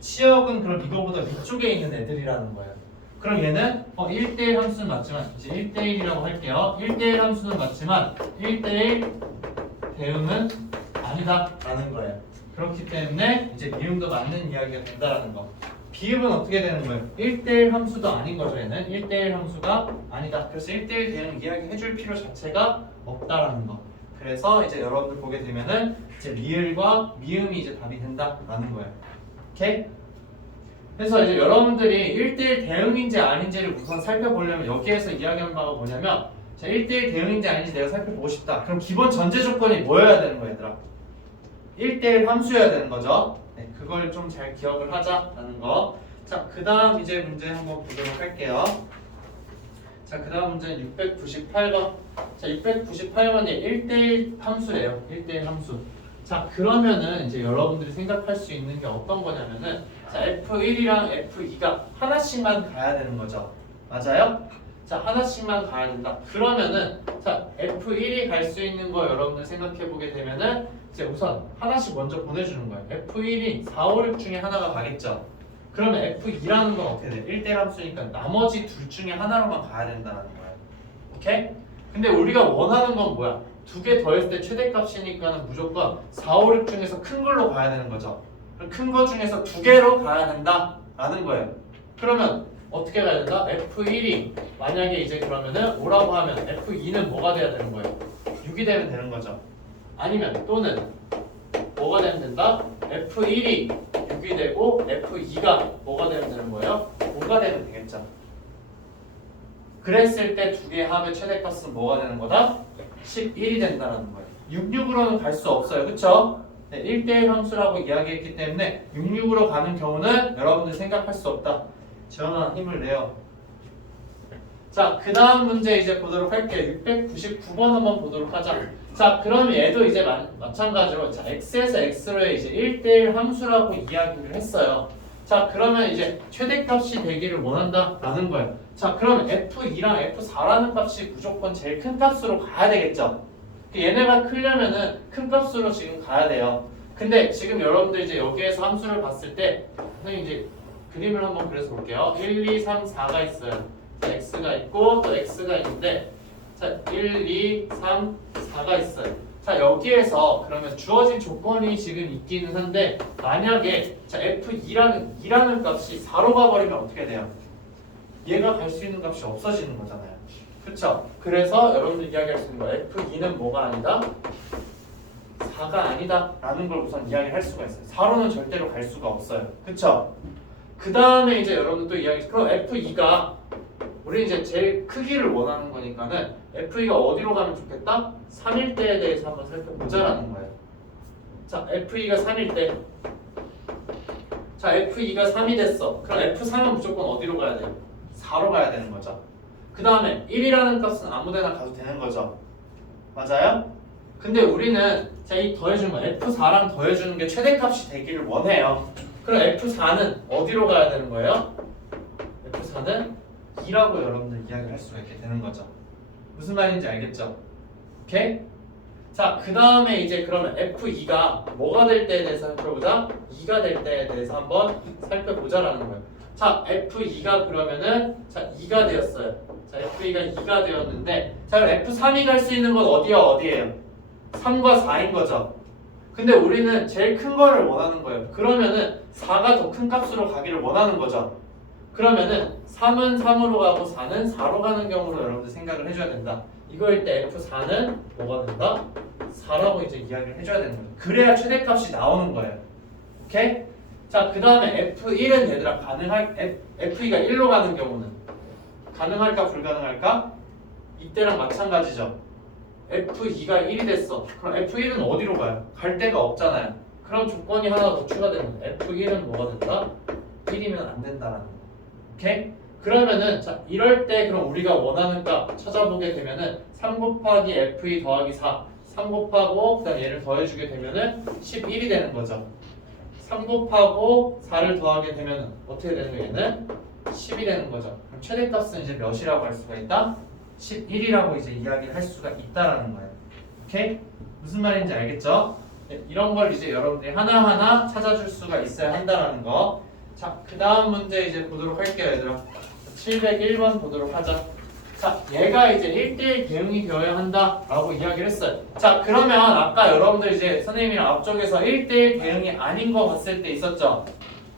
치역은 그럼 이거보다 위쪽에 있는 애들이라는 거예요. 그럼 얘는 1대1 함수는 맞지만 이제 1대1이라고 할게요. 1대1 함수는 맞지만 1대1 대응은 아니다 라는 거예요. 그렇기 때문에 이제 미음도 맞는 이야기가 된다라는 거. 비음은 어떻게 되는 거예요? 1대1 함수도 아닌 거죠. 얘는 1대1 함수가 아니다. 그래서 1대1 대응 이야기 해줄 필요 자체가 없다라는 거. 그래서 이제 여러분들 보게 되면은 이제 리을과 미음이 이제 답이 된다라는 거예요. 오케이? 그래서 이제 여러분들이 1대1 대응인지 아닌지를 우선 살펴보려면 여기에서 이야기한 바가 뭐냐면 자, 1대1 대응인지 아닌지 내가 살펴보고 싶다. 그럼 기본 전제 조건이 뭐여야 되는 거야, 얘들아? 1대1 함수여야 되는 거죠. 네, 그걸 좀 잘 기억을 하자라는 거. 자, 그 다음 이제 문제 한번 보도록 할게요. 자, 그 다음 문제는 698번. 자, 698번이 1대1 함수래요. 1대1 함수. 자, 그러면은 이제 여러분들이 생각할 수 있는 게 어떤 거냐면은 자, F1이랑 F2가 하나씩만 가야 되는 거죠. 맞아요? 자, 하나씩만 가야 된다. 그러면은 자, F1이 갈 수 있는 거 여러분들 생각해 보게 되면은 이제 우선 하나씩 먼저 보내주는 거예요. F1이 4, 5, 6 중에 하나가 가겠죠. 그러면 F2라는 건 어떻게 돼? 1대1 함수니까 나머지 둘 중에 하나로만 가야 된다는 거예요. 오케이? 근데 우리가 원하는 건 뭐야? 두 개 더했을 때 최대값이니까는 무조건 4, 5, 6 중에서 큰 걸로 가야 되는 거죠. 큰 거 중에서 두 개로 가야 된다라는 거예요. 그러면 어떻게 가야 된다? F1이 만약에 이제 그러면은 5라고 하면 F2는 뭐가 돼야 되는 거예요? 6이 되면 되는 거죠. 아니면 또는 뭐가 되면 된다? F1이 6이 되고 F2가 뭐가 되면 되는 거예요? 5가 되면 되겠죠. 그랬을 때 두 개의 합의 최대값은 뭐가 되는 거다? 11이 된다는 거예요. 66으로는 갈 수 없어요. 그쵸? 네, 1대1 함수라고 이야기했기 때문에 66으로 가는 경우는 여러분들 생각할 수 없다. 지원아 힘을 내요. 자, 그 다음 문제 이제 보도록 할게요. 699번 한번 보도록 하자. 자, 그럼 얘도 이제 마찬가지로 자, x에서 x로의 이제 1대1 함수라고 이야기를 했어요. 자, 그러면 이제 최대값이 되기를 원한다라는 거예요. 자, 그럼 f2랑 f4라는 값이 무조건 제일 큰 값으로 가야 되겠죠. 얘네가 크려면은 큰 값으로 지금 가야 돼요. 근데 지금 여러분들 이제 여기에서 함수를 봤을 때 선생님 이제 그림을 한번 그려서 볼게요. 1, 2, 3, 4가 있어요. 자, x가 있고 또 x가 있는데 자, 1, 2, 3, 4가 있어요. 자, 여기에서 그러면 주어진 조건이 지금 있기는 한데 만약에 자, f2라는 값이 4로 가버리면 어떻게 돼요? 얘가 갈 수 있는 값이 없어지는 거잖아요. 그쵸? 그래서 여러분들 이야기할 수 있는 거예요. f2는 뭐가 아니다? 4가 아니다 라는 걸 우선 이야기할 수가 있어요. 4로는 절대로 갈 수가 없어요. 그쵸? 그 다음에 이제 여러분들 또 이야기 그럼 f2가 우리 이제 제일 크기를 원하는 거니까는 f2가 어디로 가면 좋겠다? 3일 때에 대해서 한번 살펴보자라는 거예요. 자, f2가 3일 때 자, f2가 3이 됐어. 그럼 f3은 무조건 어디로 가야 돼요? 4로 가야 되는 거죠. 그 다음에 1이라는 값은 아무데나 가도 되는 거죠. 맞아요? 근데 우리는 자, 이 더해주는 거 F4랑 더해주는 게 최대값이 되기를 원해요. 그럼 F4는 어디로 가야 되는 거예요? F4는 2라고 여러분들 이야기를 할 수가 있게 되는 거죠. 무슨 말인지 알겠죠? 오케이? 자, 그 다음에 이제 그러면 F2가 뭐가 될 때에 대해서 살펴보자. 2가 될 때에 대해서 한번 살펴보자라는 거예요. 자, F2가 그러면은 자, 2가 되었어요. 자, F2가 2가 되었는데 자, 그럼 F3이 갈 수 있는 건 어디예요? 3과 4인 거죠. 근데 우리는 제일 큰 거를 원하는 거예요. 그러면은 4가 더 큰 값으로 가기를 원하는 거죠. 그러면은 3은 3으로 가고 4는 4로 가는 경우로 여러분들 생각을 해줘야 된다. 이거일 때 F4는 뭐가 된다? 4라고 이제 이야기를 해줘야 되는 거죠. 그래야 최대값이 나오는 거예요. 오케이? 자, 그 다음에 F1은 얘들아 F2가 1로 가는 경우는 가능할까 불가능할까? 이때랑 마찬가지죠. F2가 1이 됐어. 그럼 F1은 어디로 가요? 갈 데가 없잖아요. 그럼 조건이 하나 더 추가되는 거예요. F1은 뭐가 된다? 1이면 안 된다라는 거. 오케이? 그러면은 자, 이럴 때 그럼 우리가 원하는 값 찾아보게 되면은 3 곱하기 F2 더하기 4 3 곱하고 그 다음 얘를 더해주게 되면은 11이 되는 거죠. 3 곱하고 4를 더하게 되면 어떻게 되는 거예요? 얘는 10이 되는 거죠. 그럼 최대값은 이제 몇이라고 할 수가 있다? 11이라고 이제 이야기를 할 수가 있다라는 거예요. 오케이? 무슨 말인지 알겠죠? 네, 이런 걸 이제 여러분들이 하나하나 찾아줄 수가 있어야 한다라는 거. 자, 그 다음 문제 이제 보도록 할게요, 얘들아. 701번 보도록 하자. 자, 얘가 이제 1대1 대응이 되어야 한다라고 이야기를 했어요. 자, 그러면 아까 여러분들 이제 선생님이랑 앞쪽에서 1대1 대응이 아닌 거 봤을 때 있었죠?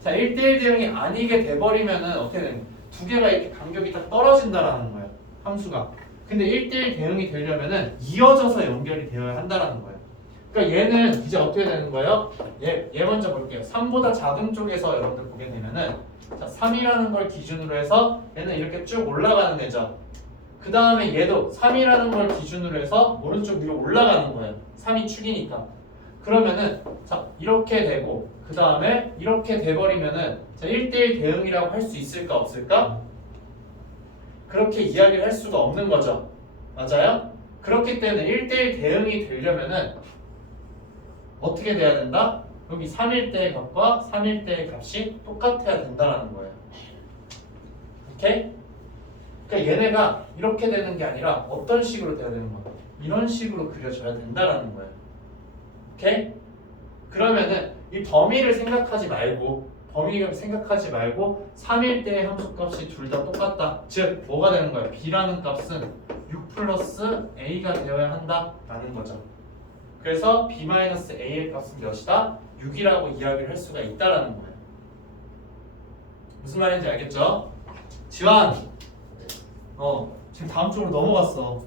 자, 1대1 대응이 아니게 돼버리면은 어떻게 되는 거예요? 두 개가 이렇게 간격이 딱 떨어진다라는 거예요. 함수가. 근데 1대1 대응이 되려면은 이어져서 연결이 되어야 한다라는 거예요. 그러니까 얘는 이제 어떻게 되는 거예요? 얘 먼저 볼게요. 3보다 작은 쪽에서 여러분들 보게 되면은 자, 3이라는 걸 기준으로 해서 얘는 이렇게 쭉 올라가는 애죠. 그 다음에 얘도 3이라는 걸 기준으로 해서 오른쪽 위로 올라가는 거예요. 3이 축이니까. 그러면은 자, 이렇게 되고 그 다음에 이렇게 돼버리면은 자, 1대1 대응이라고 할 수 있을까 없을까? 그렇게 이야기를 할 수가 없는 거죠. 맞아요? 그렇기 때문에 1대1 대응이 되려면은 어떻게 돼야 된다? 여기 3일 때의 값과 3일 때의 값이 똑같아야 된다는 거예요. 오케이? 그러니까 얘네가 이렇게 되는 게 아니라 어떤 식으로 돼야 되는 거야? 이런 식으로 그려져야 된다는 거예요. 오케이? 그러면은 이 범위를 생각하지 말고 범위를 생각하지 말고 3일 때의 함수값이 둘 다 똑같다. 즉 뭐가 되는 거야? b라는 값은 6 플러스 a가 되어야 한다라는 거죠. 그래서 b-a의 값은 몇이다? 6이라고 이야기를 할 수가 있다라는 거예요. 무슨 말인지 알겠죠? 지환! 지금 다음 쪽으로 넘어갔어.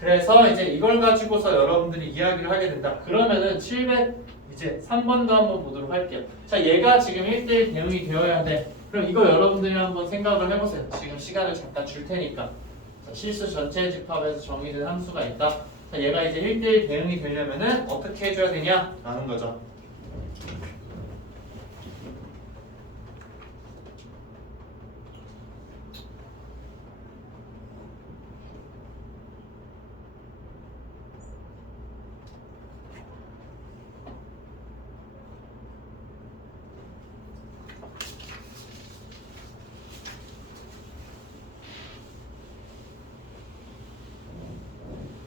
그래서 이제 이걸 가지고서 여러분들이 이야기를 하게 된다. 그러면은 700 이제 3번도 한번 보도록 할게요. 자, 얘가 지금 1대1 대응이 되어야 돼. 그럼 이거 여러분들이 한번 생각을 해보세요. 지금 시간을 잠깐 줄 테니까. 자, 실수 전체 집합에서 정의된 함수가 있다. 자, 얘가 이제 1대1 대응이 되려면은 어떻게 해줘야 되냐? 라는 거죠.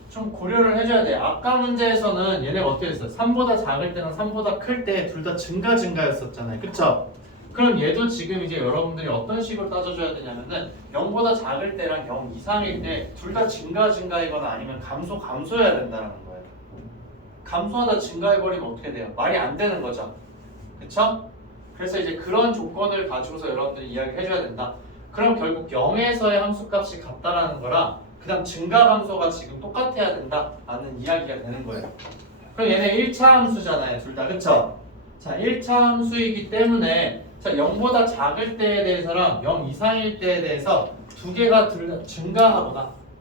좀 고려를 해줘야 돼. 아까 문제에서는 얘네가 어떻게 됐어? 3보다 작을 때랑 3보다 클 때 둘 다 증가였었잖아요. 그쵸? 그럼 얘도 지금 이제 여러분들이 어떤 식으로 따져줘야 되냐면은 0보다 작을 때랑 0 이상일 때 둘 다 증가이거나 아니면 감소해야 된다는 거예요. 감소하다 증가해버리면 어떻게 돼요? 말이 안 되는 거죠. 그쵸? 그래서 이제 그런 조건을 가지고서 여러분들이 이야기를 해줘야 된다. 그럼 결국 0에서의 함수값이 같다라는 거라 그 다음 증가 함수가 지금 똑같아야 된다라는 이야기가 되는 거예요. 그럼 얘네 1차 함수잖아요. 둘 다. 그쵸? 자, 1차 함수이기 때문에 자, 0보다 작을 때에 대해서랑 0 이상일 때에 대해서 두 개가 둘 다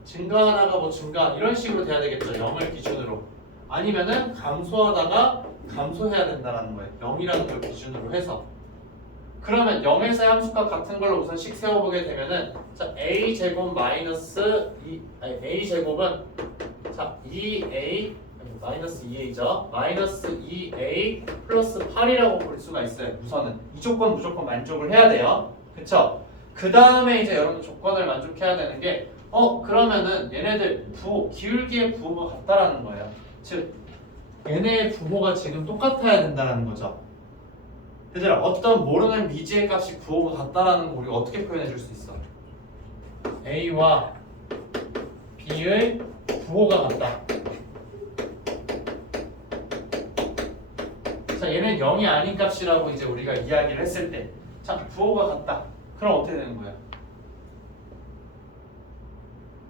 증가하다가 뭐 증가 이런 식으로 돼야 되겠죠. 0을 기준으로. 아니면은 감소하다가 감소해야 된다라는 거예요. 0이라는 걸 기준으로 해서. 그러면 0에서의 함수값 같은 걸로 우선씩 세워보게 되면은 자 a 제곱 마이너스 a 제곱은 자 2a 마이너스 2a죠. 마이너스 2a 플러스 8이라고 볼 수가 있어요. 우선은 이 조건 무조건 만족을 해야 돼요. 그쵸? 그 다음에 이제 여러분 조건을 만족해야 되는 게 그러면은 얘네들 기울기의 부호가 같다라는 거예요. 즉 얘네의 부호가 지금 똑같아야 된다는 거죠. 얘들아, 어떤 모르는 미지의 값이 부호가 같다라는 거 우리가 어떻게 표현해 줄 수 있어? A와 B의 부호가 같다. 자, 얘는 0이 아닌 값이라고 이제 우리가 이야기를 했을 때, 자, 부호가 같다. 그럼 어떻게 되는 거야?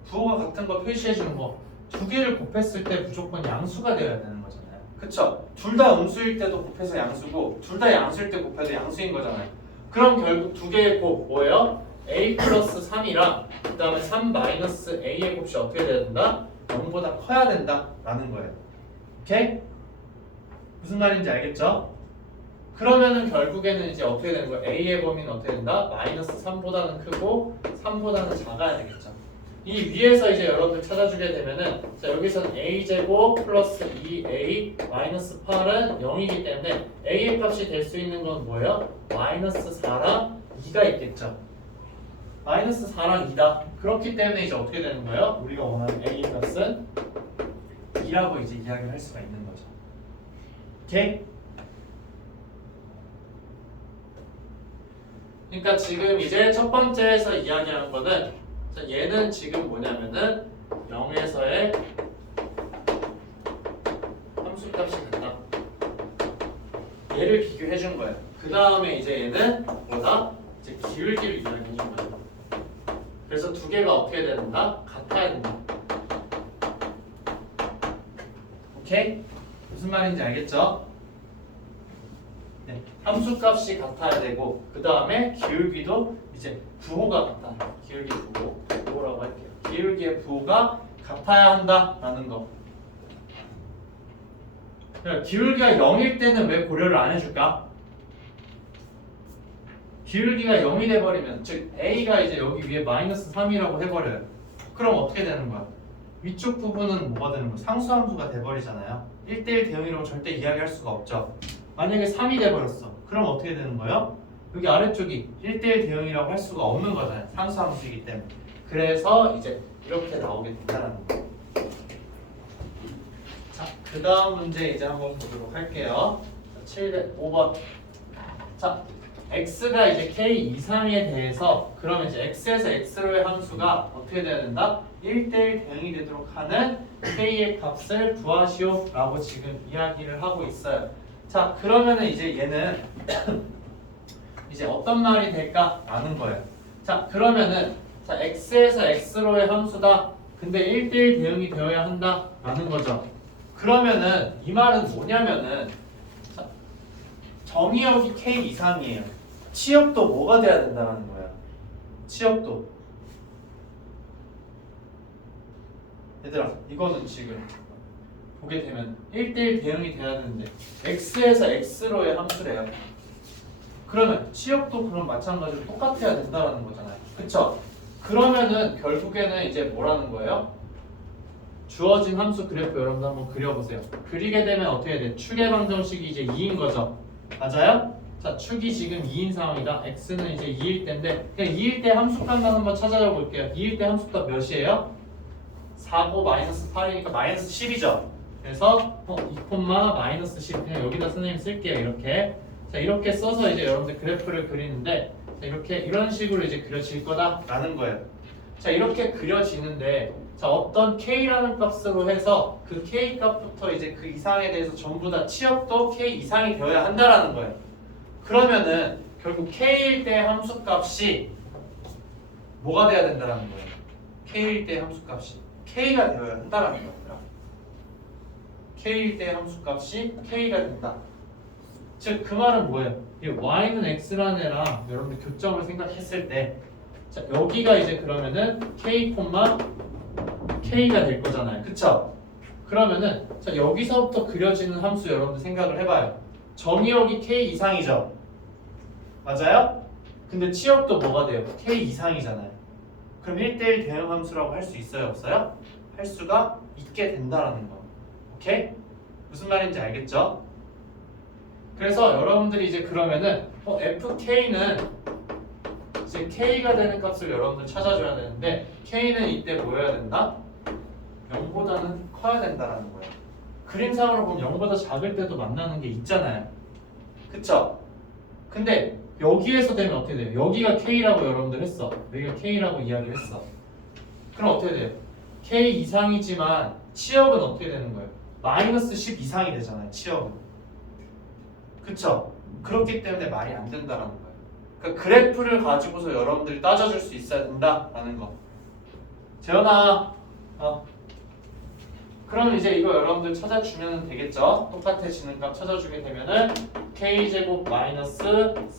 부호가 같은 거 표시해 주는 거, 두 개를 곱했을 때 무조건 양수가 되어야 되는 거잖아요. 그쵸? 둘 다 음수일 때도 곱해서 양수고 둘 다 양수일 때 곱해도 양수인 거잖아요. 그럼 결국 두 개의 곱 뭐예요? a 플러스 3이랑 그 다음에 3 마이너스 a의 곱이 어떻게 돼야 된다? 0보다 커야 된다라는 거예요. 오케이? 무슨 말인지 알겠죠? 그러면은 결국에는 이제 어떻게 되는 거예요? a의 범위는 어떻게 된다? 마이너스 3보다는 크고 3보다는 작아야 되겠죠. 이 위에서 이제 여러분들 찾아주게 되면은 자 여기서는 a제곱 플러스 2a 마이너스 8은 0이기 때문에 a의 값이 될 수 있는 건 뭐예요? 마이너스 4랑 2가 있겠죠. 마이너스 4랑 2다. 그렇기 때문에 이제 어떻게 되는 거예요? 우리가 원하는 a의 값은 2라고 이제 이야기를 할 수가 있는 거죠. 오케이? 그러니까 지금 이제 첫 번째에서 이야기하는 거는 자, 얘는 지금 뭐냐면은 0에서의 함수값이 같다. 얘를 비교해 준 거예요. 그 다음에 이제 얘는 뭐다? 이제 기울기를 이야기해 준 거예요. 그래서 두 개가 어떻게 된다? 같아야 된다. 오케이? 무슨 말인지 알겠죠? 네, 함수값이 같아야 되고 그 다음에 기울기도 이제 부호가 같다. 기울기 부호라고 할게요. 기울기의 부호가 같아야 한다라는 거. 기울기가 0일 때는 왜 고려를 안 해줄까? 기울기가 0이 돼버리면 즉 a가 이제 여기 위에 마이너스 3이라고 해버려요. 그럼 어떻게 되는 거야? 위쪽 부분은 뭐가 되는 거야? 상수함수가 돼버리잖아요. 1대1 대응이라고 절대 이야기할 수가 없죠. 만약에 3이 돼버렸어. 그럼 어떻게 되는 거예요? 여기 아래쪽이 1대1 대응이라고 할 수가 없는 거잖아요. 상수함수이기 때문에. 그래서 이제 이렇게 나오게 된다는 거예요. 자, 그 다음 문제 이제 한번 보도록 할게요. 705번. 자, x가 이제 k 이상에 대해서 그러면 이제 x에서 x로의 함수가 어떻게 돼야 된다? 1대1 대응이 되도록 하는 k의 값을 구하시오 라고 지금 이야기를 하고 있어요. 자, 그러면은 이제 얘는 이제 어떤 말이 될까? 라는 거예요. 자, 그러면은 자, x에서 x로의 함수다. 근데 1대1 대응이 되어야 한다. 라는 거죠. 그러면은 이 말은 뭐냐면은 자, 정의역이 k 이상이에요. 치역도 뭐가 돼야 된다는 거야? 치역도. 얘들아, 이거는 지금 보게 되면 1대1 대응이 돼야 되는데 x에서 x로의 함수래요. 그러면 치역도 그럼 마찬가지로 똑같아야 된다는 거잖아요. 그쵸? 그러면은 결국에는 이제 뭐라는 거예요? 주어진 함수 그래프 여러분들 한번 그려보세요. 그리게 되면 어떻게 돼? 축의 방정식이 이제 2인 거죠. 맞아요? 자, 축이 지금 2인 상황이다. x는 이제 2일 때인데 그냥 2일 때 함수값 한번 찾아줘 볼게요. 2일 때 함수값 몇이에요? 4고 마이너스 8이니까 마이너스 10이죠. 그래서 2, 마이너스 10 그냥 여기다 선생님 쓸게요. 이렇게. 자, 이렇게 써서 이제 여러분들 그래프를 그리는데 자, 이렇게 이런 식으로 이제 그려질 거다라는 거예요. 자, 이렇게 그려지는데 자, 어떤 k라는 값으로 해서 그 k 값부터 이제 그 이상에 대해서 전부 다 치역도 k 이상이 되어야 한다라는 거예요. 그러면은 결국 k일 때 함수 값이 뭐가 돼야 된다라는 거예요. k일 때 함수 값이 k가 되어야 한다라는 거예요. k일 때 함수 값이 k가 된다. 즉 그 말은 뭐예요? 이 y는 x라는 애랑 여러분들 교점을 생각했을 때 자, 여기가 이제 그러면은 k, k가 될 거잖아요. 그쵸? 그러면은 자, 여기서부터 그려지는 함수 여러분들 생각을 해봐요. 정의역이 k 이상이죠? 맞아요? 근데 치역도 뭐가 돼요? k 이상이잖아요. 그럼 1대1 대응 함수라고 할 수 있어요? 없어요? 할 수가 있게 된다라는 거. 오케이? 무슨 말인지 알겠죠? 그래서 여러분들이 이제 그러면은 fk는 이제 k가 되는 값을 여러분들 찾아줘야 되는데 k는 이때 뭐여야 된다? 0보다는 커야 된다라는 거예요. 그림상으로 보면 0보다 작을 때도 만나는 게 있잖아요. 그쵸? 근데 여기에서 되면 어떻게 돼요? 여기가 k라고 여러분들 했어. 여기가 k라고 이야기를 했어. 그럼 어떻게 돼요? k 이상이지만 치역은 어떻게 되는 거예요? 마이너스 10 이상이 되잖아요. 치역은. 그쵸? 그렇기 때문에 말이 안 된다라는 거예요. 그러니까 그래프를 가지고서 여러분들이 따져줄 수 있어야 된다라는 거. 재현아, 그럼 이제 이거 여러분들 찾아주면 되겠죠? 똑같아지는 값 찾아주게 되면은 k제곱 마이너스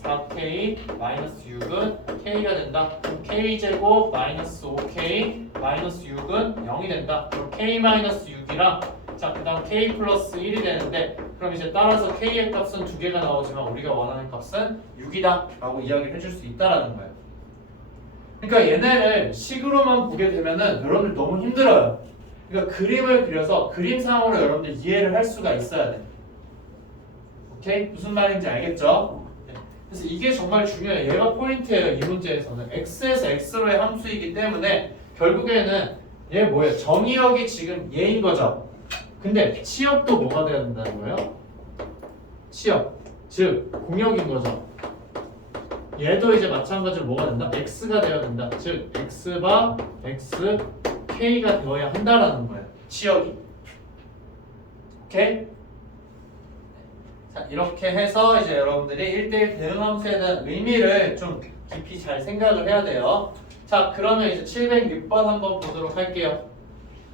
4k 마이너스 6은 k가 된다. 그럼 k제곱 마이너스 5k 마이너스 6은 0이 된다. 그럼 k 마이너스 6이랑 자, 그 다음 k 플러스 1이 되는데 그럼 이제 따라서 k의 값은 2개가 나오지만 우리가 원하는 값은 6이다 라고 이야기를 해줄 수 있다라는 거예요. 그러니까 얘네를 식으로만 보게 되면은 여러분들 너무 힘들어요. 그러니까 그림을 그려서 그림상으로 여러분들 이해를 할 수가 있어야 돼. 오케이? 무슨 말인지 알겠죠? 네. 그래서 이게 정말 중요해요. 얘가 포인트예요. 이 문제에서는 x에서 x로의 함수이기 때문에 결국에는 얘 뭐예요? 정의역이 지금 얘인 거죠. 근데 치역도 뭐가 돼야 된다는 거예요? 치역, 즉 공역인 거죠. 얘도 이제 마찬가지로 뭐가 된다? x가 되어야 된다. 즉 x바 x k가 되어야 한다라는 거예요. 치역이. 오케이? 자, 이렇게 해서 이제 여러분들이 1대1 대응 함수에 대한 의미를 좀 깊이 잘 생각을 해야 돼요. 자, 그러면 이제 706번 한번 보도록 할게요.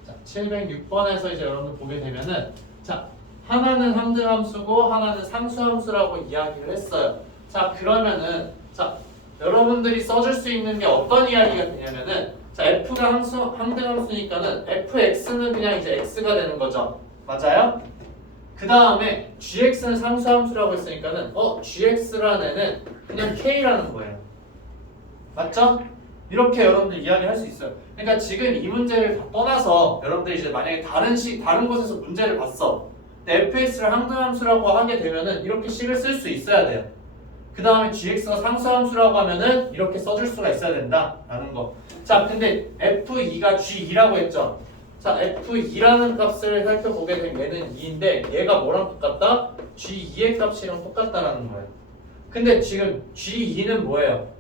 자, 706번에서 이제 여러분들 보게 되면은 자, 하나는 항등함수고 하나는 상수함수라고 이야기를 했어요. 자, 그러면은 자, 여러분들이 써줄 수 있는 게 어떤 이야기가 되냐면은 자, f가 항등함수니까는 fx는 그냥 이제 x가 되는 거죠. 맞아요? 그 다음에 gx는 상수함수라고 했으니까는 gx라는 애는 그냥 k라는 거예요. 맞죠? 이렇게 여러분들 이야기할 수 있어요. 그러니까 지금 이 문제를 다 떠나서 여러분들이 이제 만약에 다른 곳에서 문제를 봤어. 근데 fx를 항등함수라고 하게 되면은 이렇게 식을 쓸 수 있어야 돼요. 그 다음에 gx가 상수함수라고 하면은 이렇게 써줄 수가 있어야 된다라는 거. 자, 근데 f2가 g2라고 했죠. 자, f2라는 값을 살펴보게 되면 얘는 2인데 얘가 뭐랑 똑같다? g2의 값이랑 똑같다라는 거예요. 근데 지금 G2는 뭐예요?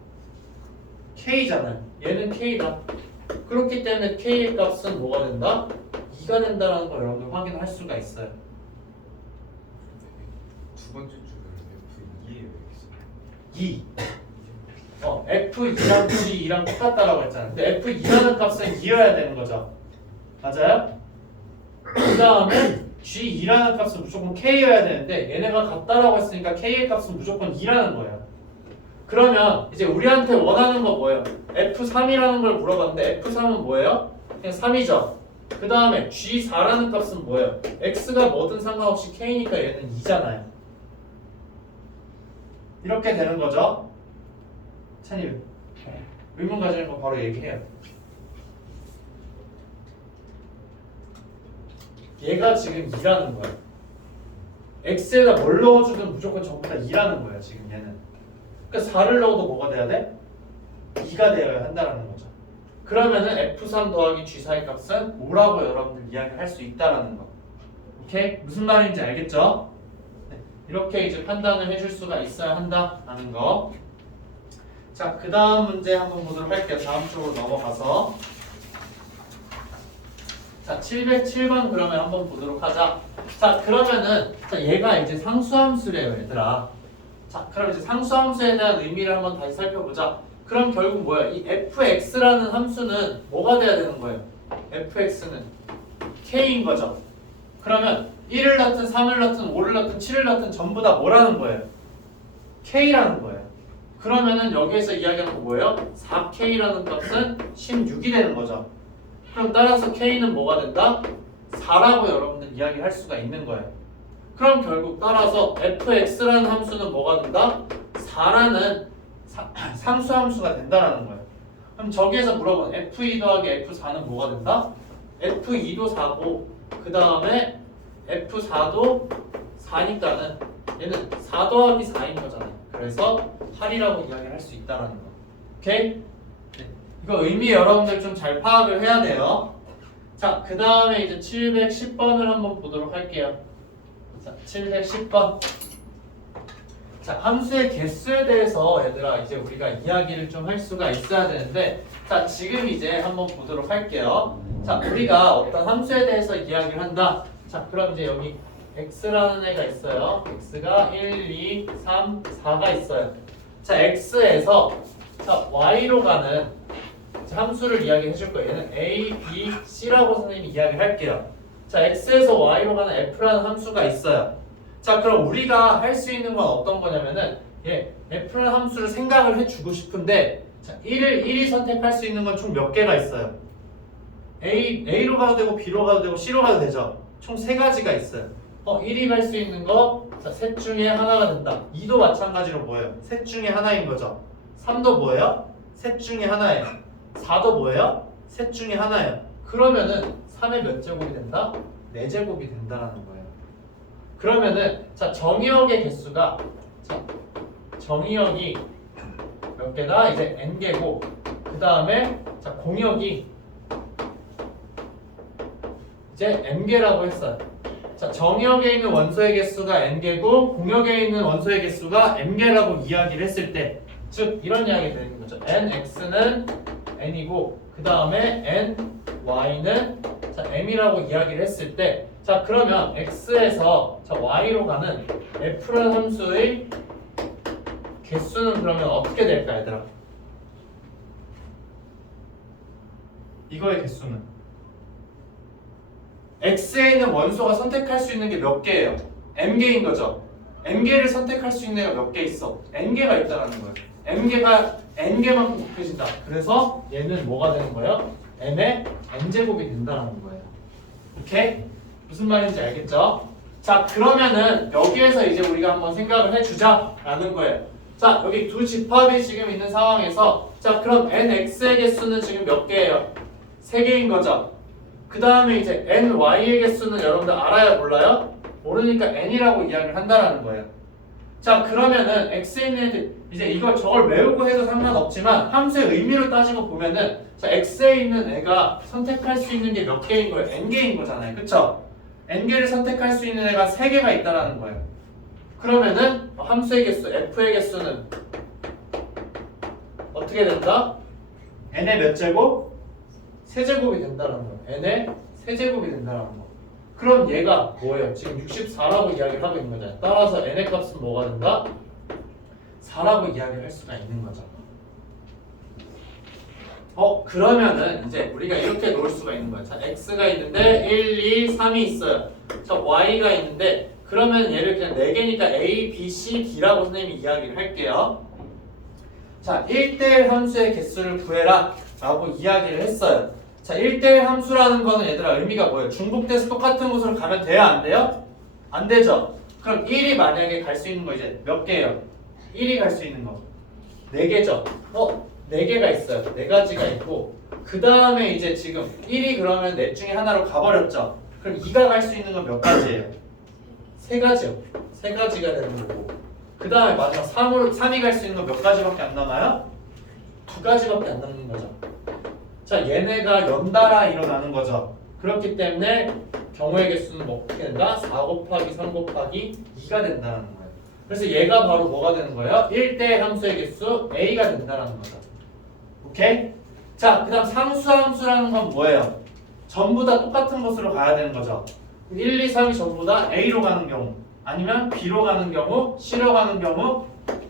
K잖아요. 얘는 K다. 그렇기 때문에 K의 값은 뭐가 된다? 2가 된다는 걸 여러분들 확인할 수가 있어요. 두 번째 줄은 F2예요. 2. F2랑 G2랑 똑같다라고 했잖아요. 근데 F2라는 값은 2여야 되는 거죠. 맞아요? 그 다음에 G2라는 값은 무조건 K여야 되는데 얘네가 같다라고 했으니까 K의 값은 무조건 2라는 거예요. 그러면 이제 우리한테 원하는 거 뭐예요? F3이라는 걸 물어봤는데 F3은 뭐예요? 그냥 3이죠. 그 다음에 G4라는 값은 뭐예요? X가 뭐든 상관없이 K니까 얘는 2잖아요. 이렇게 되는 거죠. 찬님, 의문 가지는 거 바로 얘기해요. 얘가 지금 2라는 거야. X에다 뭘 넣어주든 무조건 전부 다 2라는 거야, 지금 얘는. 그러니까 4를 넣어도 뭐가 돼야 돼? 2가 되어야 한다는 거죠. 그러면은 F3 더하기 G4의 값은 5라고 여러분들 이야기할 수 있다라는 거. 오케이? 무슨 말인지 알겠죠? 네. 이렇게 이제 판단을 해줄 수가 있어야 한다라는 거. 자, 그 다음 문제 한번 보도록 할게요. 다음 쪽으로 넘어가서. 자, 707번 그러면 한번 보도록 하자. 자, 그러면은 얘가 이제 상수함수래요, 얘들아. 자, 그럼 이제 상수함수에 대한 의미를 한번 다시 살펴보자. 그럼 결국 뭐야? 이 fx라는 함수는 뭐가 돼야 되는 거예요? fx는 k인 거죠. 그러면 1을 넣든 3을 넣든 5를 넣든 7을 넣든 전부 다 뭐라는 거예요? k라는 거예요. 그러면은 여기에서 이야기하는 거 뭐예요? 4k라는 값은 16이 되는 거죠. 그럼 따라서 k는 뭐가 된다? 4라고 여러분들 이야기할 수가 있는 거예요. 그럼 결국 따라서 fx라는 함수는 뭐가 된다? 4라는 상수함수가 된다라는 거예요. 그럼 저기에서 물어본 f2 더하기 f4는 뭐가 된다? f2도 4고 그 다음에 f4도 4니까는 얘는 4 더하기 4인 거잖아요. 그래서 8이라고 이야기를 할 수 있다라는 거. 오케이? 네. 이거 의미 여러분들 좀 잘 파악을 해야 돼요. 자, 그 다음에 이제 710번을 한번 보도록 할게요. 자, 710번. 자, 함수의 개수에 대해서 얘들아 이제 우리가 이야기를 좀 할 수가 있어야 되는데, 자, 지금 이제 한번 보도록 할게요. 자, 우리가 어떤 함수에 대해서 이야기를 한다. 자, 그럼 이제 여기 x라는 애가 있어요. x가 1, 2, 3, 4가 있어요. 자, x에서 자, y로 가는 함수를 이야기해 줄 거예요. 얘는 a, b, c라고 선생님이 이야기를 할게요. 자, x에서 y로 가는 f라는 함수가 있어요. 자, 그럼 우리가 할 수 있는 건 어떤 거냐면은 f라는 함수를 생각을 해주고 싶은데, 자, 1이 선택할 수 있는 건 총 몇 개가 있어요? A로 가도 되고 B로 가도 되고 C로 가도 되죠. 총 3가지가 있어요. 1이 갈 수 있는 거, 자, 셋 중에 하나가 된다. 2도 마찬가지로 뭐예요? 셋 중에 하나인 거죠. 3도 뭐예요? 셋 중에 하나예요. 4도 뭐예요? 셋 중에 하나예요. 그러면은 3의 몇 제곱이 된다? 4제곱이 된다라는 거예요. 그러면은 자, 정의역의 개수가 자, 정의역이 몇 개다? 이제 n개고 그 다음에 자, 공역이 이제 m개라고 했어요. 자, 정의역에 있는 원소의 개수가 n개고 공역에 있는 원소의 개수가 m개라고 이야기를 했을 때, 즉 이런 이야기가 되는 거죠. nx는 n이고 그 다음에 ny는 자, m이라고 이야기를 했을 때, 자, 그러면 x에서 자, y로 가는 f라는 함수의 개수는 그러면 어떻게 될까, 얘들아? 이거의 개수는 x에 있는 원소가 선택할 수 있는 게 몇 개예요? m개인 거죠. m개를 선택할 수 있는 애가 몇 개 있어? n개가 있다라는 거예요. m개가 n개만큼 곱해진다. 그래서 얘는 뭐가 되는 거예요? m의 n제곱이 된다라는 거예요. 오케이? 무슨 말인지 알겠죠? 자, 그러면은 여기에서 이제 우리가 한번 생각을 해주자라는 거예요. 자, 여기 두 집합이 지금 있는 상황에서 자, 그럼 nx의 개수는 지금 몇 개예요? 3개인 거죠. 그 다음에 이제 ny의 개수는 여러분들 알아요? 몰라요? 모르니까 n이라고 이야기를 한다라는 거예요. 자, 그러면은 x에 있는 애들 이제 이걸 저걸 외우고 해도 상관없지만 함수의 의미로 따지고 보면은 자, x에 있는 애가 선택할 수 있는 게 몇 개인 거예요? n개인 거잖아요. 그쵸? n개를 선택할 수 있는 애가 3개가 있다라는 거예요. 그러면은 함수의 개수 f의 개수는 어떻게 된다? n의 몇 제곱? 세제곱이 된다는 거. n의 세제곱이 된다는 거. 그럼 얘가 뭐예요? 지금 64라고 이야기를 하고 있는 거잖아요. 따라서 n의 값은 뭐가 된다? 4라고 이야기를 할 수가 있는 거죠. 그러면은 이제 우리가 이렇게 놓을 수가 있는 거야. 자, x가 있는데 1, 2, 3이 있어요. 자, y가 있는데 그러면 얘를 그냥 4개니까 a, b, c, d라고 선생님이 이야기를 할게요. 자, 1대1 함수의 개수를 구해라 라고 이야기를 했어요. 자, 1대1 함수라는 거는 얘들아 의미가 뭐예요? 중복돼서 똑같은 곳으로 가면 돼요? 안 돼요? 안 되죠. 그럼 1이 만약에 갈 수 있는 거 이제 몇 개예요? 1이 갈 수 있는 거 4개죠. 4개가 있어요. 4가지가 있고 그 다음에 이제 지금 1이 그러면 넷 중에 하나로 가버렸죠. 그럼 2가 갈 수 있는 건 몇 가지예요? 3가지요. 3가지가 되는 거고 그 다음에 마지막 3이 갈 수 있는 건 몇 가지밖에 안 남아요? 2가지밖에 안 남는 거죠. 자, 얘네가 연달아 일어나는 거죠. 그렇기 때문에 경우의 개수는 뭐 어떻게 된다? 4 곱하기 3 곱하기 2가 된다는 거예요. 그래서 얘가 바로 뭐가 되는 거예요? 1대1 함수의 개수 a가 된다는 거죠. 오케이? 자, 그 다음 상수함수라는 건 뭐예요? 전부 다 똑같은 곳으로 가야 되는 거죠. 1, 2, 3이 전부 다 A로 가는 경우 아니면 B로 가는 경우, C로 가는 경우,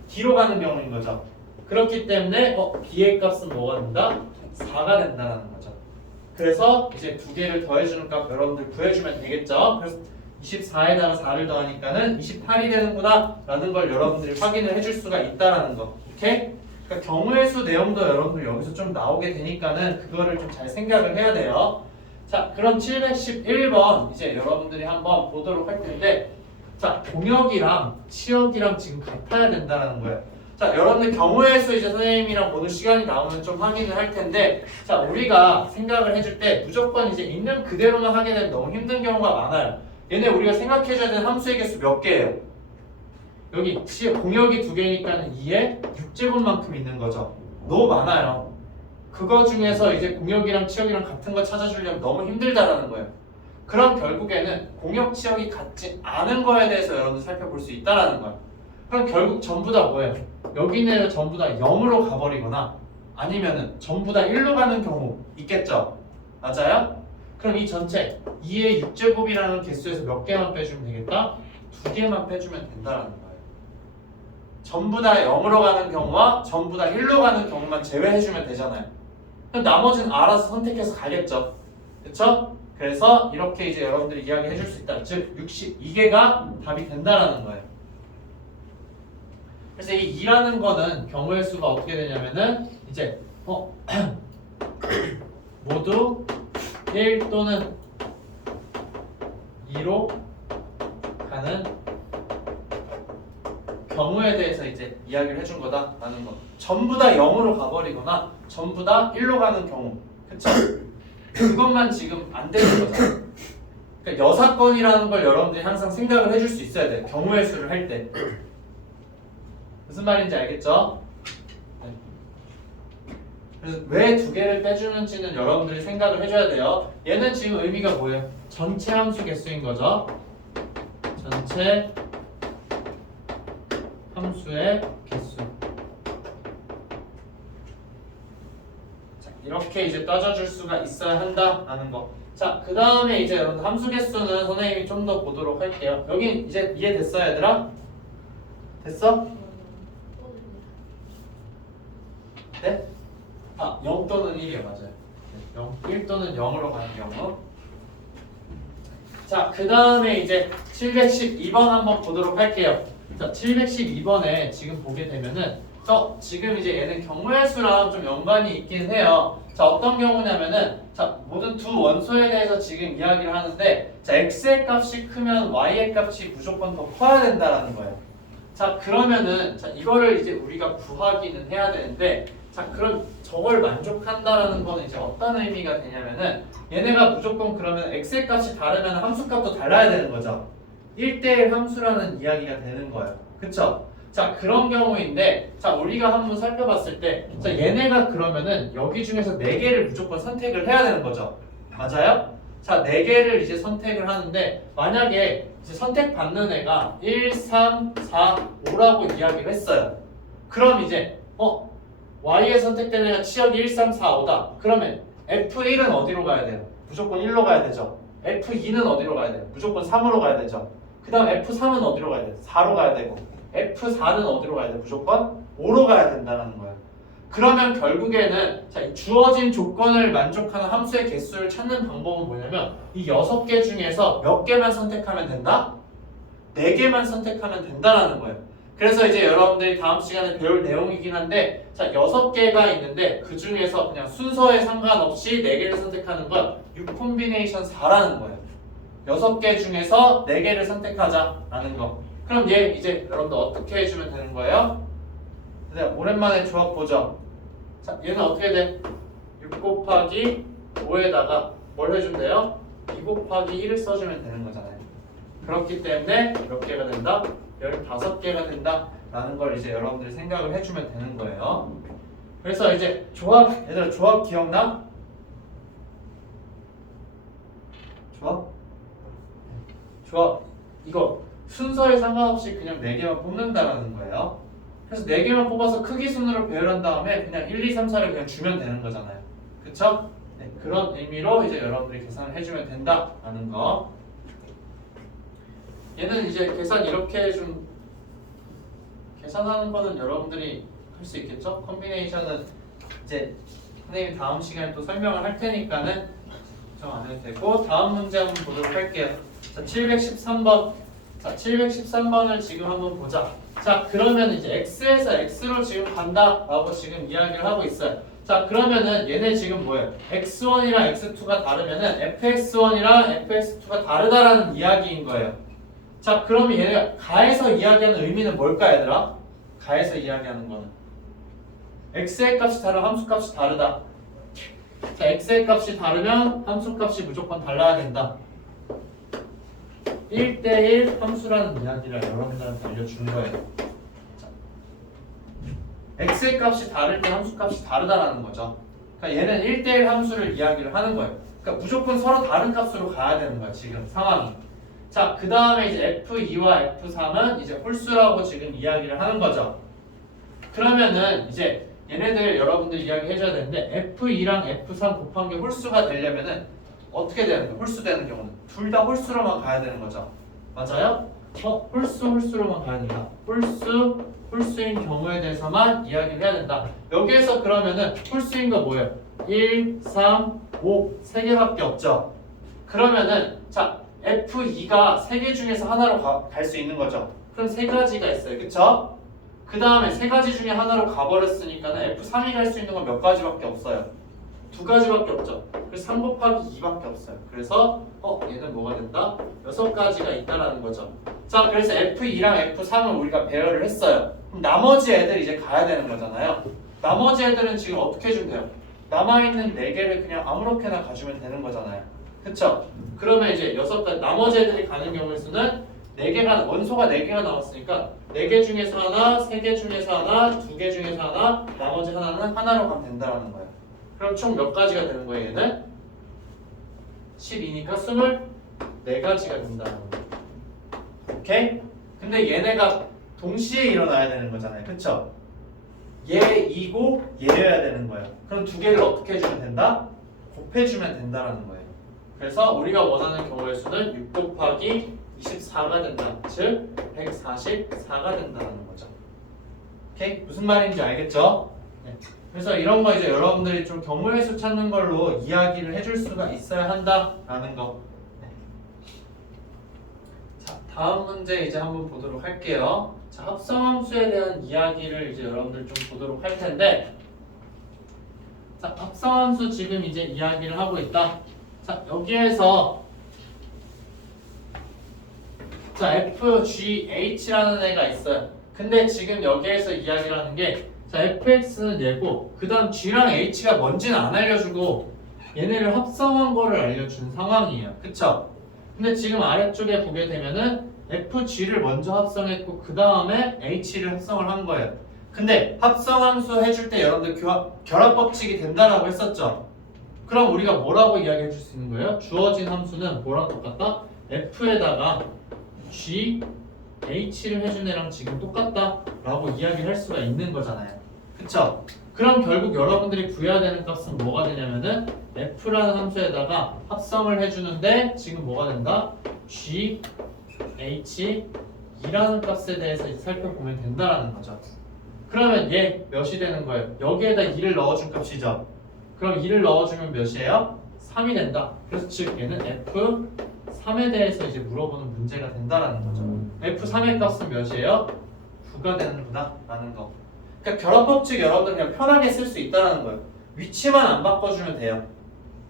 D로 가는 경우인 거죠. 그렇기 때문에 B의 값은 뭐가 된다? 4가 된다는 거죠. 그래서 이제 두 개를 더해주는 값 여러분들 구해주면 되겠죠. 그래서 24에다가 4를 더하니까는 28이 되는구나 라는 걸 여러분들이 확인을 해줄 수가 있다라는 거. 오케이? 그러니까 경우의 수 내용도 여러분들 여기서 좀 나오게 되니까는 그거를 좀 잘 생각을 해야 돼요. 자, 그럼 711번 이제 여러분들이 한번 보도록 할 텐데, 자, 공역이랑 치역이랑 지금 같아야 된다는 거예요. 자, 여러분들 경우의 수 이제 선생님이랑 보는 시간이 나오면 좀 확인을 할 텐데, 자, 우리가 생각을 해줄 때 무조건 이제 있는 그대로만 하게 되면 너무 힘든 경우가 많아요. 얘네 우리가 생각해줘야 되는 함수의 개수 몇 개예요? 여기 공역이 2개니까는 2에 6제곱만큼 있는 거죠. 너무 많아요. 그거 중에서 이제 공역이랑 치역이랑 같은 거 찾아주려면 너무 힘들다라는 거예요. 그럼 결국에는 공역, 치역이 같지 않은 거에 대해서 여러분들 살펴볼 수 있다라는 거예요. 그럼 결국 전부 다 뭐예요? 여기는 전부 다 0으로 가버리거나 아니면은 전부 다 1로 가는 경우 있겠죠? 맞아요? 그럼 이 전체 2의 6제곱이라는 개수에서 몇 개만 빼주면 되겠다? 2개만 빼주면 된다라는 거예요. 전부 다 0으로 가는 경우와 전부 다 1로 가는 경우만 제외해주면 되잖아요. 그럼 나머지는 알아서 선택해서 가겠죠. 그쵸? 그래서 이렇게 이제 여러분들이 이야기해 줄 수 있다. 즉 62개가 답이 된다라는 거예요. 그래서 이 2라는 거는 경우의 수가 어떻게 되냐면은 이제 모두 1 또는 2로 가는 경우에 대해서 이제 이야기를 해준 거다라는 거. 전부 다 0으로 가버리거나 전부 다 1로 가는 경우, 그쵸? 그것만 지금 안 되는 거잖아. 그러니까 여사건이라는 걸 여러분들이 항상 생각을 해줄 수 있어야 돼. 경우의 수를 할 때. 무슨 말인지 알겠죠? 네. 그래서 왜 2개를 빼주는지는 여러분들이 생각을 해줘야 돼요. 얘는 지금 의미가 뭐예요? 전체 함수 개수인 거죠. 전체 함수의 개수. 자, 이렇게 이제 따져줄 수가 있어야 한다라는 거. 자, 그 다음에 이제 여러분 함수 개수는 선생님이 좀 더 보도록 할게요. 여기 이제 이해됐어요, 얘들아? 됐어? 네? 0 또는 1이요, 맞아요. 1 또는 0으로 가는 경우. 자, 그 다음에 이제 712번 한번 보도록 할게요. 자, 712번에 지금 보게 되면은 지금 이제 얘는 경우의 수랑 좀 연관이 있긴 해요. 자, 어떤 경우냐면은 자, 모든 두 원소에 대해서 지금 이야기를 하는데 자, x의 값이 크면 y의 값이 무조건 더 커야 된다라는 거예요. 자, 그러면은 자, 이거를 이제 우리가 구하기는 해야 되는데 자, 그럼 저걸 만족한다라는 거는 이제 어떤 의미가 되냐면은 얘네가 무조건 그러면 x의 값이 다르면 함수 값도 달라야 되는 거죠. 1대1 함수라는 이야기가 되는 거예요. 그쵸? 자, 그런 경우인데 자, 우리가 한번 살펴봤을 때 자, 얘네가 그러면은 여기 중에서 4개를 무조건 선택을 해야 되는 거죠. 맞아요? 자, 4개를 이제 선택을 하는데 만약에 이제 선택받는 애가 1, 3, 4, 5라고 이야기를 했어요. 그럼 이제 Y에 선택된 애가 치역이 1, 3, 4, 5다. 그러면 F1은 어디로 가야 돼요? 무조건 1로 가야 되죠. F2는 어디로 가야 돼요? 무조건 3으로 가야 되죠. 그 다음 F3은 어디로 가야 돼요? 4로 가야 되고 F4는 어디로 가야 돼요? 무조건 5로 가야 된다는 거예요. 그러면 결국에는 자, 이 주어진 조건을 만족하는 함수의 개수를 찾는 방법은 뭐냐면 이 6개 중에서 몇 개만 선택하면 된다? 4개만 선택하면 된다라는 거예요. 그래서 이제 여러분들이 다음 시간에 배울 내용이긴 한데 자, 6개가 있는데 그 중에서 그냥 순서에 상관없이 4개를 선택하는 건 6콤비네이션 4라는 거예요. 6개 중에서 4개를 선택하자라는 거. 그럼 얘 이제 여러분들 어떻게 해주면 되는 거예요? 네, 오랜만에 조합 보죠. 자, 얘는 어떻게 돼? 6 곱하기 5에다가 뭘 해준대요? 2 곱하기 1을 써주면 되는 거잖아요. 그렇기 때문에 몇 개가 된다? 15개가 된다 라는 걸 이제 여러분들이 생각을 해주면 되는 거예요. 그래서 이제 조합, 얘들아 조합 기억나? 조합 이거 순서에 상관없이 그냥 4개만 뽑는다라는 거예요. 그래서 4개만 뽑아서 크기 순으로 배열한 다음에 그냥 1, 2, 3, 4를 그냥 주면 되는 거잖아요. 그쵸? 네, 그런 의미로 이제 여러분들이 계산을 해주면 된다라는 거. 얘는 이제 계산 이렇게 좀 계산하는 거는 여러분들이 할 수 있겠죠? 컴비네이션은 이제 선생님이 다음 시간에 또 설명을 할 테니까는 걱정 안 해도 되고 다음 문제 한번 보도록 할게요. 자, 713번. 자, 713번을 지금 한번 보자. 자, 그러면 이제 x에서 x로 지금 간다라고 지금 이야기를 하고 있어요. 자, 그러면은 얘네 지금 뭐예요? x1이랑 x2가 다르면은 fx1이랑 fx2가 다르다라는 이야기인 거예요. 자, 그러면 얘네가 가에서 이야기하는 의미는 뭘까, 얘들아? 가에서 이야기하는 거는 x의 값이 다르면 함수 값이 다르다. 자, x의 값이 다르면 함수 값이 무조건 달라야 된다. 1대1 함수라는 이야기를 여러분들한테 알려준 거예요. 자, x의 값이 다를 때 함수 값이 다르다라는 거죠. 그러니까 얘는 1대1 함수를 이야기를 하는 거예요. 그러니까 무조건 서로 다른 값으로 가야 되는 거야, 지금 상황이. 자, 그 다음에 이제 F2와 F3은 이제 홀수라고 지금 이야기를 하는 거죠. 그러면은 이제 얘네들 여러분들 이야기 해줘야 되는데 F2랑 F3 곱한 게 홀수가 되려면은 어떻게 되는 거예요? 홀수 되는 경우는 둘 다 홀수로만 가야 되는 거죠. 맞아요? 홀수로만 가야 된다. 홀수인 경우에 대해서만 이야기를 해야 된다. 여기에서 그러면은 홀수인 거 뭐예요? 1, 3, 5 세 개밖에 없죠. 그러면은 자 F2가 3개 중에서 하나로 갈 수 있는 거죠. 그럼 3가지가 있어요. 그쵸? 그 다음에 3가지 중에 하나로 가버렸으니까는 F3이 갈 수 있는 건 몇 가지밖에 없어요. 2가지밖에 없죠. 그래서 3 곱하기 2밖에 없어요. 그래서 얘는 뭐가 된다? 6가지가 있다라는 거죠. 자, 그래서 F2랑 F3을 우리가 배열을 했어요. 그럼 나머지 애들 이제 가야 되는 거잖아요. 나머지 애들은 지금 어떻게 해주면 돼요? 남아있는 4개를 그냥 아무렇게나 가주면 되는 거잖아요. 그쵸? 그러면 이제 6가지 나머지 애들이 가는 경우의 수는 4개가 원소가 4개가 나왔으니까 4개 중에서 하나, 3개 중에서 하나, 2개 중에서 하나, 나머지 하나는 하나로 가면 된다라는 거예요. 그럼 총 몇 가지가 되는 거예요, 얘는? 12니까 24가지가 된다는 거예요. 오케이? 근데 얘네가 동시에 일어나야 되는 거잖아요. 그쵸? 얘이고 얘여야 되는 거예요. 그럼 2개를 어떻게 해주면 된다? 곱해주면 된다라는 거예요. 그래서 우리가 원하는 경우의 수는 6 곱하기 24가 된다. 즉 144가 된다는 거죠. 오케이? 무슨 말인지 알겠죠? 네. 그래서 이런 거 이제 여러분들이 좀 경우의 수 찾는 걸로 이야기를 해줄 수가 있어야 한다라는 거. 네. 자, 다음 문제 이제 한번 보도록 할게요. 자, 합성함수에 대한 이야기를 이제 여러분들 좀 보도록 할 텐데, 자, 합성함수 지금 이제 이야기를 하고 있다. 자, 여기에서 자, FGH라는 애가 있어요. 근데 지금 여기에서 이야기를 하는 게 자, fx는 얘고 그 다음 g랑 h가 뭔지는 안 알려주고 얘네를 합성한 거를 알려준 상황이에요. 그쵸? 근데 지금 아래쪽에 보게 되면은 fg를 먼저 합성했고 그 다음에 h를 합성을 한 거예요. 근데 합성함수 해줄 때 여러분들 결합 법칙이 된다라고 했었죠? 그럼 우리가 뭐라고 이야기해 줄 수 있는 거예요? 주어진 함수는 뭐랑 똑같다? f에다가 g, h를 해준 애랑 지금 똑같다 라고 이야기를 할 수가 있는 거잖아요. 그쵸? 그럼 결국 여러분들이 구해야 되는 값은 뭐가 되냐면은 f라는 함수에다가 합성을 해주는데 지금 뭐가 된다? g, h, 2라는 값에 대해서 이제 살펴보면 된다라는 거죠. 그러면 얘 몇이 되는 거예요? 여기에다 2를 넣어준 값이죠. 그럼 2를 넣어주면 몇이에요? 3이 된다. 그래서 즉 얘는 f3에 대해서 이제 물어보는 문제가 된다라는 거죠. f3의 값은 몇이에요? 9가 되는구나 라는 거. 그러니까 결합법칙 여러분들 그냥 편하게 쓸 수 있다는 거예요. 위치만 안 바꿔주면 돼요.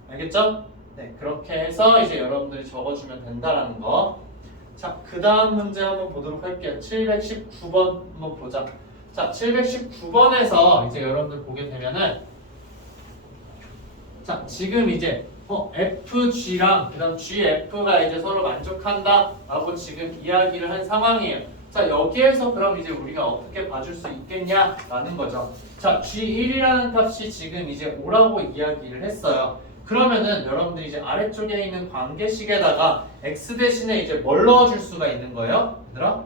알겠죠? 네, 그렇게 해서 이제 여러분들이 적어주면 된다라는 거. 자, 그 다음 문제 한번 보도록 할게요. 719번 한번 보자. 자, 719번에서 이제 여러분들 보게 되면은 자, 지금 이제 FG랑 그 다음 GF가 이제 서로 만족한다 라고 지금 이야기를 한 상황이에요. 자, 여기에서 그럼 이제 우리가 어떻게 봐줄 수 있겠냐 라는 거죠. 자, G1이라는 값이 지금 이제 5라고 이야기를 했어요. 그러면은 여러분들이 이제 아래쪽에 있는 관계식에다가 x 대신에 이제 뭘 넣어줄 수가 있는 거예요? 얘들아?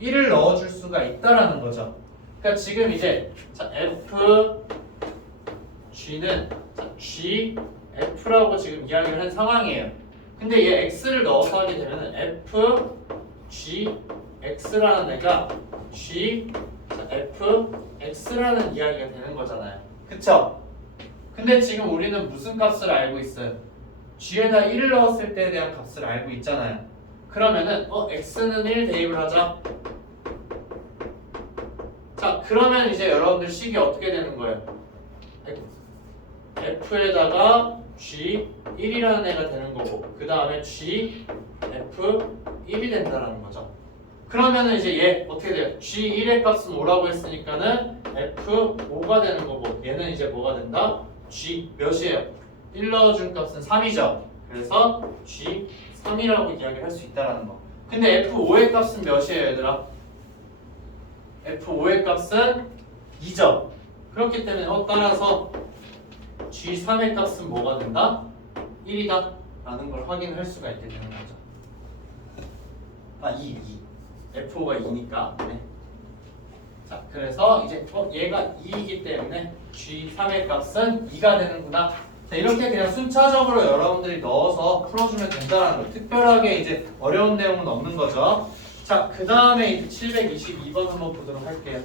1을 넣어줄 수가 있다라는 거죠. 그러니까 지금 이제 자, f g는 자, g f라고 지금 이야기를 한 상황이에요. 근데 얘 x를 넣어서 하게 되면은 f g x라는 애가 g 자, f x라는 이야기가 되는 거잖아요. 그쵸? 근데 지금 우리는 무슨 값을 알고 있어요? g에다 1을 넣었을 때에 대한 값을 알고 있잖아요. 그러면은 x는 1 대입을 하자. 자, 그러면 이제 여러분들 식이 어떻게 되는 거예요? f에다가 g 1이라는 애가 되는 거고 그 다음에 g f 1이 된다는 거죠. 그러면은 이제 얘 어떻게 돼요? g1의 값은 5라고 했으니까는 f5가 되는 거고 얘는 이제 뭐가 된다? g 몇이에요? 1 넣어준 값은 3이죠. 그래서 g 3이라고 이야기를 할 수 있다는 거. 근데 f5의 값은 몇이에요, 얘들아? f5의 값은 2죠. 그렇기 때문에 따라서 g3의 값은 뭐가 된다? 1이다 라는 걸 확인할 수가 있게 되는 거죠. 아, 2 f5가 2니까. 네. 자, 그래서 이제 얘가 2이기 때문에 g3의 값은 2가 되는구나. 자, 이렇게 그냥 순차적으로 여러분들이 넣어서 풀어주면 된다는 거. 특별하게 이제 어려운 내용은 없는 거죠. 자, 그 다음에 이제 722번 한번 보도록 할게요.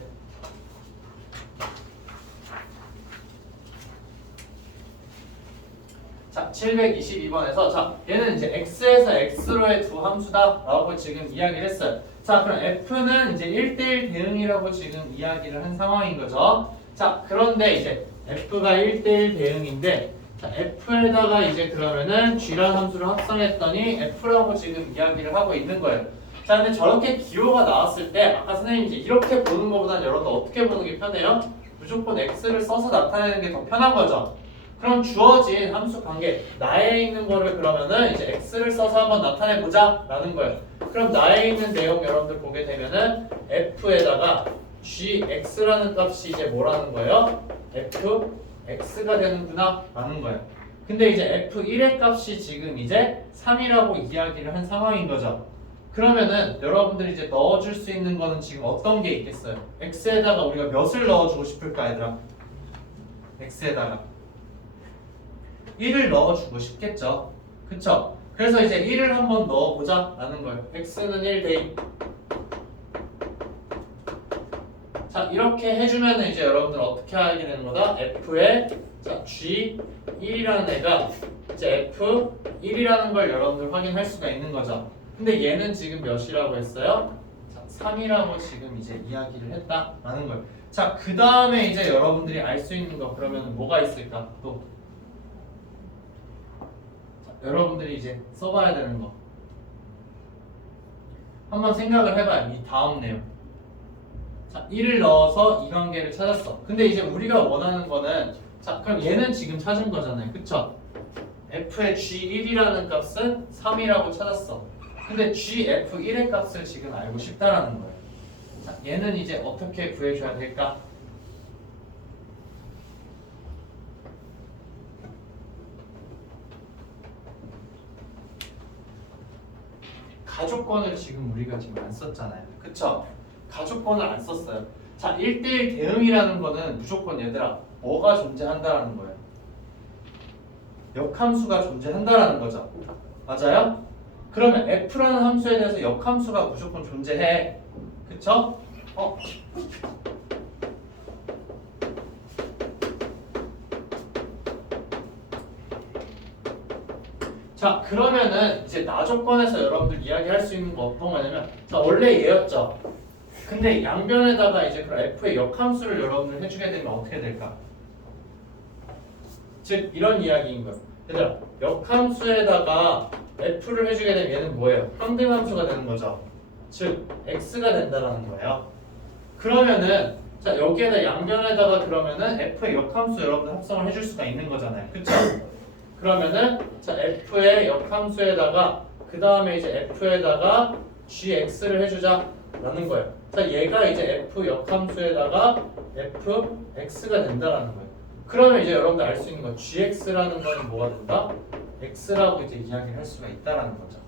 자, 722번에서 자, 얘는 이제 x에서 x로의 두 함수다라고 지금 이야기를 했어요. 자, 그럼 f는 이제 1대1 대응이라고 지금 이야기를 한 상황인 거죠. 자, 그런데 이제 f가 1대1 대응인데 자, f에다가 이제 그러면은 g라는 함수를 합성했더니 f라고 지금 이야기를 하고 있는 거예요. 자, 근데 저렇게 기호가 나왔을 때 아까 선생님이 이제 이렇게 보는 것보다는 여러분들 어떻게 보는 게 편해요? 무조건 x를 써서 나타내는 게 더 편한 거죠. 그럼 주어진 함수 관계 나에 있는 거를 그러면은 이제 x를 써서 한번 나타내 보자 라는 거예요. 그럼 나에 있는 내용 여러분들 보게 되면은 f에다가 gx라는 값이 이제 뭐라는 거예요? fx가 되는구나 라는 거예요. 근데 이제 f1의 값이 지금 이제 3이라고 이야기를 한 상황인 거죠. 그러면은 여러분들이 이제 넣어줄 수 있는 거는 지금 어떤 게 있겠어요? x에다가 우리가 몇을 넣어주고 싶을까 얘들아? x에다가 1을 넣어주고 싶겠죠. 그쵸? 그래서 이제 1을 한번 넣어보자 라는 거예요. x는 1 대입. 자, 이렇게 해주면 이제 여러분들 어떻게 하게 되는 거다? f의 자, g1이라는 애가 이제 f1이라는 걸 여러분들 확인할 수가 있는 거죠. 근데 얘는 지금 몇이라고 했어요? 자, 3이라고 지금 이제 이야기를 했다라는 거예요. 자, 그 다음에 이제 여러분들이 알 수 있는 거 그러면 뭐가 있을까? 또 여러분들이 이제 써봐야 되는 거 한번 생각을 해봐요. 이 다음 내용. 자, 1을 넣어서 이 관계를 찾았어. 근데 이제 우리가 원하는 거는 자, 그럼 얘는 지금 찾은 거잖아요. 그쵸? f의 g1이라는 값은 3이라고 찾았어. 근데 gf1의 값을 지금 알고 싶다라는 거예요. 자, 얘는 이제 어떻게 구해줘야 될까? 가족권을 지금 우리가 지금 안 썼잖아요. 그쵸? 가족권을 안 썼어요. 자, 1대1 대응이라는 거는 무조건 얘들아 뭐가 존재한다라는 거예요. 역함수가 존재한다라는 거죠. 맞아요? 그러면 f라는 함수에 대해서 역함수가 무조건 존재해. 그쵸? 자, 그러면은 이제 나조건에서 여러분들 이야기할 수 있는 거 어떤 거냐면, 자, 원래 얘였죠. 근데 양변에다가 이제 그 f의 역함수를 여러분들 해주게 되면 어떻게 될까? 즉 이런 이야기인 거예요. 얘들아, 역함수에다가 f를 해주게 되면 얘는 뭐예요? 항등함수가 되는 거죠. 즉 x가 된다라는 거예요. 그러면은 자, 여기에다 양변에다가 그러면은 f의 역함수 여러분들 합성을 해줄 수가 있는 거잖아요. 그쵸? 그러면은 자, f의 역함수에다가 그 다음에 이제 f에다가 gx를 해주자라는 거예요. 자, 얘가 이제 f 역함수에다가 fx가 된다라는 거예요. 그러면 이제 여러분들 알 수 있는 거 gx라는 거는 뭐가 된다? x라고 이제 이야기를 할 수가 있다라는 거죠.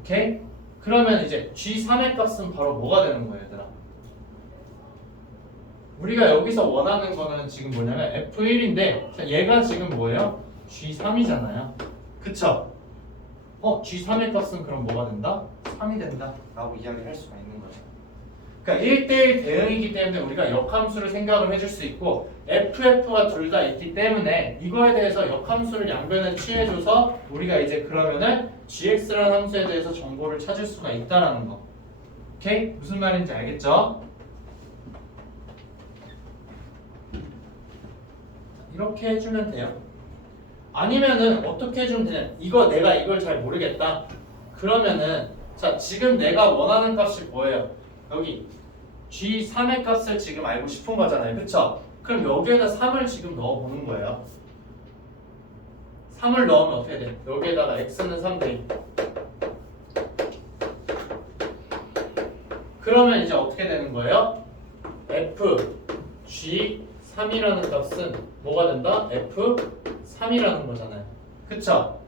오케이? 그러면 이제 g3의 값은 바로 뭐가 되는 거예요, 얘들아? 우리가 여기서 원하는 거는 지금 뭐냐면 f1인데 자, 얘가 지금 뭐예요? g3이잖아요. 그쵸? g3의 값은 그럼 뭐가 된다? 3이 된다 라고 이야기를 할 수가 있는 거죠. 그러니까 1대1 대응이기 때문에 우리가 역함수를 생각을 해줄 수 있고 FF가 둘 다 있기 때문에 이거에 대해서 역함수를 양변에 취해줘서 우리가 이제 그러면은 GX라는 함수에 대해서 정보를 찾을 수가 있다라는 거. 오케이? 무슨 말인지 알겠죠? 이렇게 해주면 돼요. 아니면은 어떻게 해주면 되냐? 내가 이걸 잘 모르겠다. 그러면은 자, 지금 내가 원하는 값이 뭐예요? 여기 G3의 값을 지금 알고 싶은 거잖아요. 그쵸? 그럼 여기에다 3을 지금 넣어보는 거예요. 3을 넣으면 어떻게 돼? 여기에다가 x는 3대2. 그러면 이제 어떻게 되는 거예요? f, G3이라는 값은 뭐가 된다? F3이라는 거잖아요. 그쵸?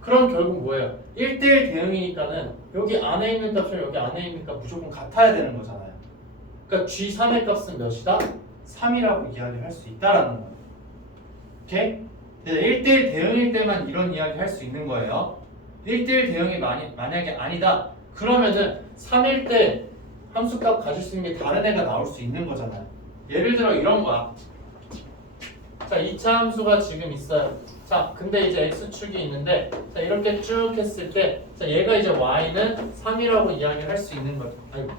그럼 결국 뭐예요? 1대1 대응이니까는 여기 안에 있는 값이랑 여기 안에 있는 값 무조건 같아야 되는 거잖아요. 그러니까 G3의 값은 몇이다? 3이라고 이야기를 할 수 있다라는 거예요. 오케이? 1대1 대응일 때만 이런 이야기 할 수 있는 거예요. 1대1 대응이 만약에 아니다. 그러면은 3일 때 함수값 가질 수 있는 게 다른 애가 나올 수 있는 거잖아요. 예를 들어 이런 거야. 자, 2차 함수가 지금 있어요. 자, 근데 이제 x축이 있는데 자, 이렇게 쭉 했을 때 자, 얘가 이제 y는 3이라고 이야기를 할 수 있는 거죠. 아이고.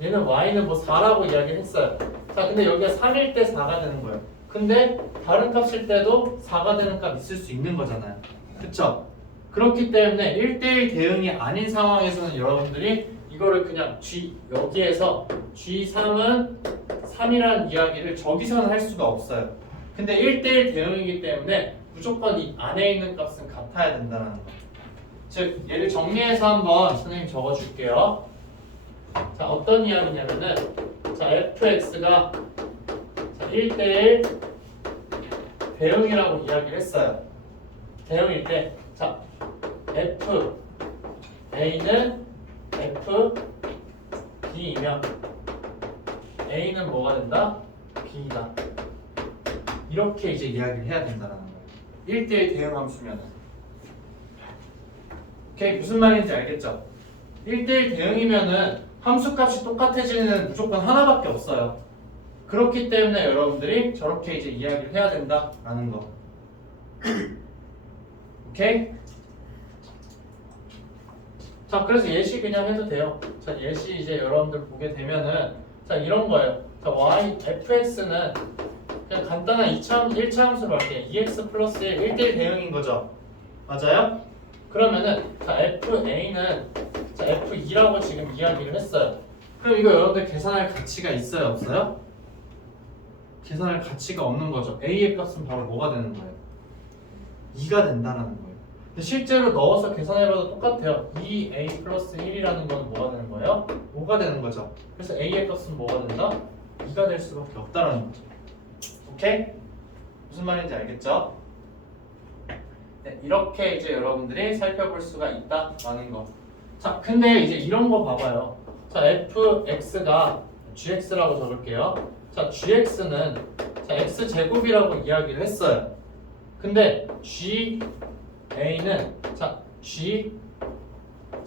얘는 y는 뭐 4라고 이야기를 했어요. 자, 근데 여기가 3일 때 4가 되는 거예요. 근데 다른 값일 때도 4가 되는 값 있을 수 있는 거잖아요. 그쵸? 그렇기 때문에 1대1 대응이 아닌 상황에서는 여러분들이 이거를 그냥 여기에서 G3은 3이라는 이야기를 저기서는 할 수가 없어요. 근데 1대1 대응이기 때문에 무조건 이 안에 있는 값은 같아야 된다는 거. 즉 얘를 정리해서 한번 선생님 적어줄게요. 자, 어떤 이야기냐면은 자, fx가 자, 1대1 대응이라고 이야기를 했어요. 대응일 때 자, f a는 f b이면 a는 뭐가 된다? b다. 이렇게 이제 이야기를 해야 된다는 거예요. 1대1 대응 함수면은. 오케이, 무슨 말인지 알겠죠? 1대1 대응이면은 함수값이 똑같아지는 무조건 하나밖에 없어요. 그렇기 때문에 여러분들이 저렇게 이제 이야기를 해야 된다라는 거. 오케이? 자, 그래서 예시 그냥 해도 돼요. 자, 예시 이제 여러분들 보게 되면은 자, 이런 거예요. 자, y fx는 그냥 간단한 1차 함수로 할게요. 2x 플러스 1, 1대1 대응인 거죠. 맞아요? 그러면은 자, fa는 자, f2라고 지금 이야기를 했어요. 그럼 이거 여러분들 계산할 가치가 있어요? 없어요? 계산할 가치가 없는 거죠. a의 값은 바로 뭐가 되는 거예요? 2가 된다는 거예요. 근데 실제로 넣어서 계산해봐도 똑같아요. 2a 플러스 1이라는 건 뭐가 되는 거예요? 5가 되는 거죠. 그래서 a의 값은 뭐가 된다? 2가 될 수밖에 없다는 거죠. 오케이? 무슨 말인지 알겠죠? 네, 이렇게 이제 여러분들이 살펴볼 수가 있다라는 거. 자, 근데 이제 이런 거 봐봐요. 자, fx가 gx라고 적을게요. 자, gx는 자, x 제곱이라고 이야기를 했어요. 근데 ga는 자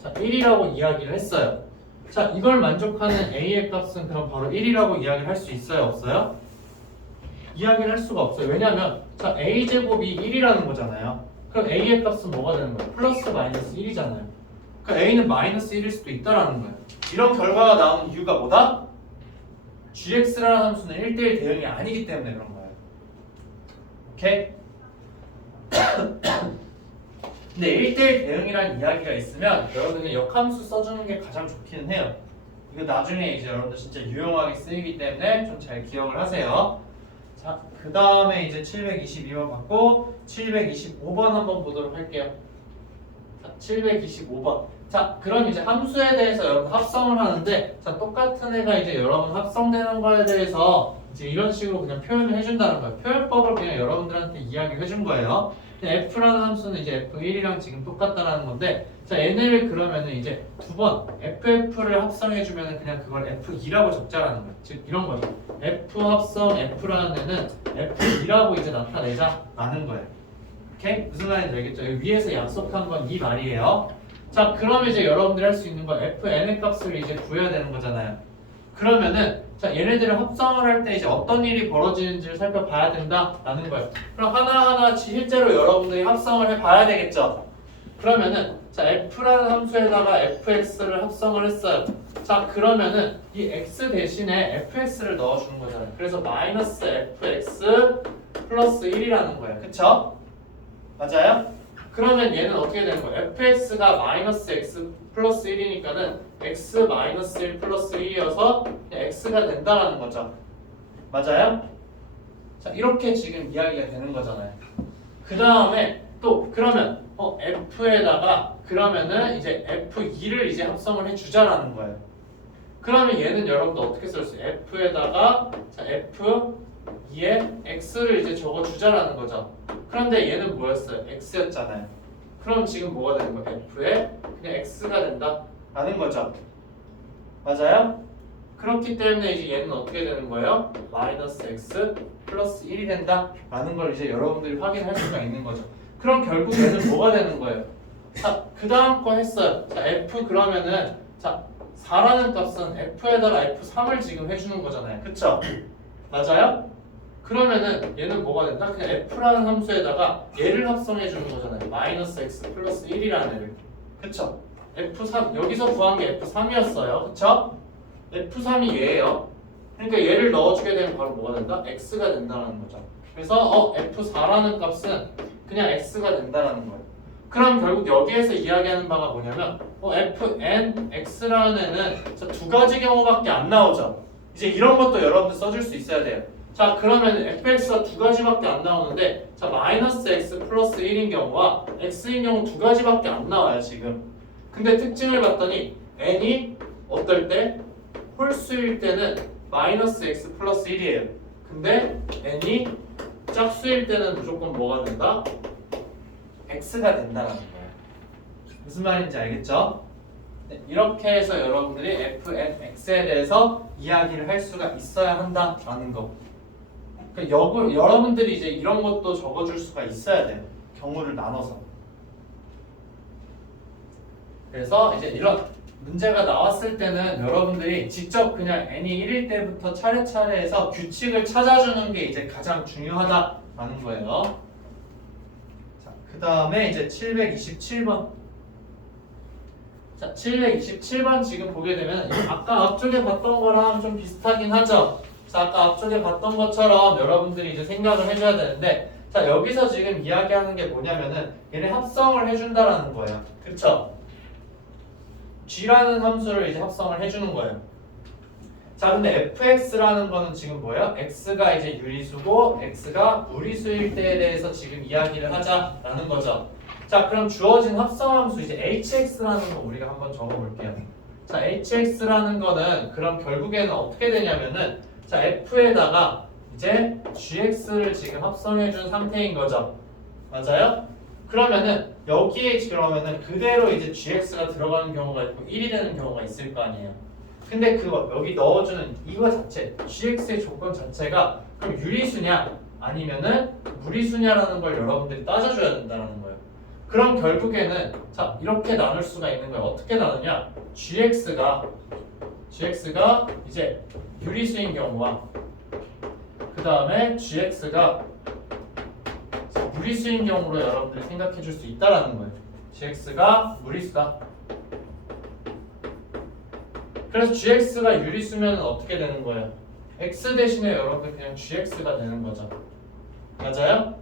1이라고 이야기를 했어요. 자, 이걸 만족하는 a의 값은 그럼 바로 1이라고 이야기를 할 수 있어요, 없어요? 이야기를 할 수가 없어요. 왜냐면 자, a 제곱이 1이라는 거잖아요. 그럼 a의 값은 뭐가 되는 거예요? 플러스 마이너스 1이잖아요. 그러니까 a는 마이너스 1일 수도 있다라는 거예요. 이런 결과가 나오는 이유가 뭐다? gx라는 함수는 1대1 대응이 아니기 때문에 그런 거예요. 오케이? 근데 1대1 대응이라는 이야기가 있으면 여러분들이 역함수 써주는 게 가장 좋기는 해요. 이거 나중에 이제 여러분들 진짜 유용하게 쓰이기 때문에 좀 잘 기억을 하세요. 자, 그 다음에 이제 722번 받고 725번 한번 보도록 할게요. 자, 725번. 자, 그럼 이제 함수에 대해서 여러분 합성을 하는데, 자, 똑같은 애가 이제 여러분 합성되는 거에 대해서 이제 이런 식으로 그냥 표현을 해준다는 거예요. 표현법을 그냥 여러분들한테 이야기를 해준 거예요. f라는 함수는 이제 f1이랑 지금 똑같다라는 건데, 자, 얘네를 그러면은 이제 두 번 ff를 합성해주면은 그냥 그걸 f2라고 적자라는 거예요. 즉 이런 거죠. f 합성 f라는 애는 f2라고 이제 나타내자라는 거예요. 오케이? 무슨 말인지 알겠죠? 여기 위에서 약속한 건 이 말이에요. 자, 그럼 이제 여러분들이 할 수 있는 건 fn의 값을 이제 구해야 되는 거잖아요. 그러면은 자, 얘네들을 합성을 할 때 이제 어떤 일이 벌어지는지를 살펴봐야 된다라는 거예요. 그럼 하나하나 실제로 여러분들이 합성을 해봐야 되겠죠. 그러면은 자, f라는 함수에다가 fx를 합성을 했어요. 자, 그러면은 이 x 대신에 fx를 넣어주는 거잖아요. 그래서 마이너스 fx 플러스 1이라는 거예요. 그쵸? 맞아요? 그러면 얘는 어떻게 되는 거예요? fx가 마이너스 x 플러스 1이니까는 x 마이너스 1 플러스 1이어서 x가 된다라는 거죠. 맞아요? 자, 이렇게 지금 이야기가 되는 거잖아요. 그 다음에 또 그러면 f에다가 그러면은 이제 f2를 이제 합성을 해주자라는 거예요. 그러면 얘는 여러분들 어떻게 쓸 수 있어요? f에다가 자, f2에 x를 이제 적어주자라는 거죠. 그런데 얘는 뭐였어요? x였잖아요. 그럼 지금 뭐가 되는 거예요? f에 그냥 x가 된다라는 거죠. 맞아요? 그렇기 때문에 이제 얘는 어떻게 되는 거예요? 마이너스 x 플러스 1이 된다라는 걸 이제 여러분들이 확인할 수가 있는 거죠. 그럼 결국 얘는 뭐가 되는 거예요? 자, 그 다음 거 했어요. 자, f 그러면은 자 4라는 값은 f에다가 f3을 지금 해주는 거잖아요. 그쵸? 맞아요? 그러면은 얘는 뭐가 된다? 그냥 f라는 함수에다가 얘를 합성해 주는 거잖아요. 마이너스 x 플러스 1이라는 애를. 그쵸? f3 여기서 구한 게 f3이었어요. 그쵸? f3이 얘예요. 그러니까 얘를 넣어주게 되면 바로 뭐가 된다? x가 된다는 거죠. 그래서 f4라는 값은 그냥 x가 된다는 거예요. 그럼 결국 여기에서 이야기하는 바가 뭐냐면 fn x라는 애는 두 가지 경우밖에 안 나오죠. 이제 이런 것도 여러분들 써줄 수 있어야 돼요. 자, 그러면 fx가 두 가지밖에 안 나오는데 자, 마이너스 x 플러스 1인 경우와 x인 경우 두 가지밖에 안 나와요 지금. 근데 특징을 봤더니 n이 어떨 때? 홀수일 때는 마이너스 x 플러스 1이에요. 근데 n이 짝수일 때는 무조건 뭐가 된다? x가 된다는 거예요. 무슨 말인지 알겠죠? 네, 이렇게 해서 여러분들이 fn, x에 대해서 이야기를 할 수가 있어야 한다라는 거. 그러니까 여러분들이 이제 이런 것도 적어줄 수가 있어야 돼요. 경우를 나눠서. 그래서 이제 이런 문제가 나왔을 때는 여러분들이 직접 그냥 n이 1일 때부터 차례차례 해서 규칙을 찾아주는 게 이제 가장 중요하다라는 거예요. 자, 그 다음에 이제 727번. 자, 727번 지금 보게 되면 아까 앞쪽에 봤던 거랑 좀 비슷하긴 하죠. 자, 아까 앞쪽에 봤던 것처럼 여러분들이 이제 생각을 해줘야 되는데, 자, 여기서 지금 이야기하는 게 뭐냐면은 얘네 합성을 해준다라는 거예요. 그쵸? g라는 함수를 이제 합성을 해주는 거예요. 자, 근데 fx라는 거는 지금 뭐예요? x가 이제 유리수고 x가 무리수일 때에 대해서 지금 이야기를 하자라는 거죠. 자, 그럼 주어진 합성함수 이제 hx라는 거 우리가 한번 적어볼게요. 자, hx라는 거는 그럼 결국에는 어떻게 되냐면은 자, f에다가 이제 gx를 지금 합성해준 상태인 거죠. 맞아요? 그러면은 여기에 그러면은 그대로 이제 gx가 들어가는 경우가 있고 1이 되는 경우가 있을 거 아니에요. 근데 그거 여기 넣어주는 이거 자체 gx의 조건 자체가 그럼 유리수냐 아니면은 무리수냐라는 걸 여러분들이 따져줘야 된다는 거예요. 그럼 결국에는 자 이렇게 나눌 수가 있는 거예요. 어떻게 나누냐? gx가 이제 유리수인 경우와 그 다음에 gx가 무리수인 경우로 여러분들이 생각해 줄 수 있다라는 거예요. gx가 무리수다. 그래서 gx가 유리수면 어떻게 되는 거예요? x 대신에 여러분들 그냥 gx가 되는 거죠. 맞아요?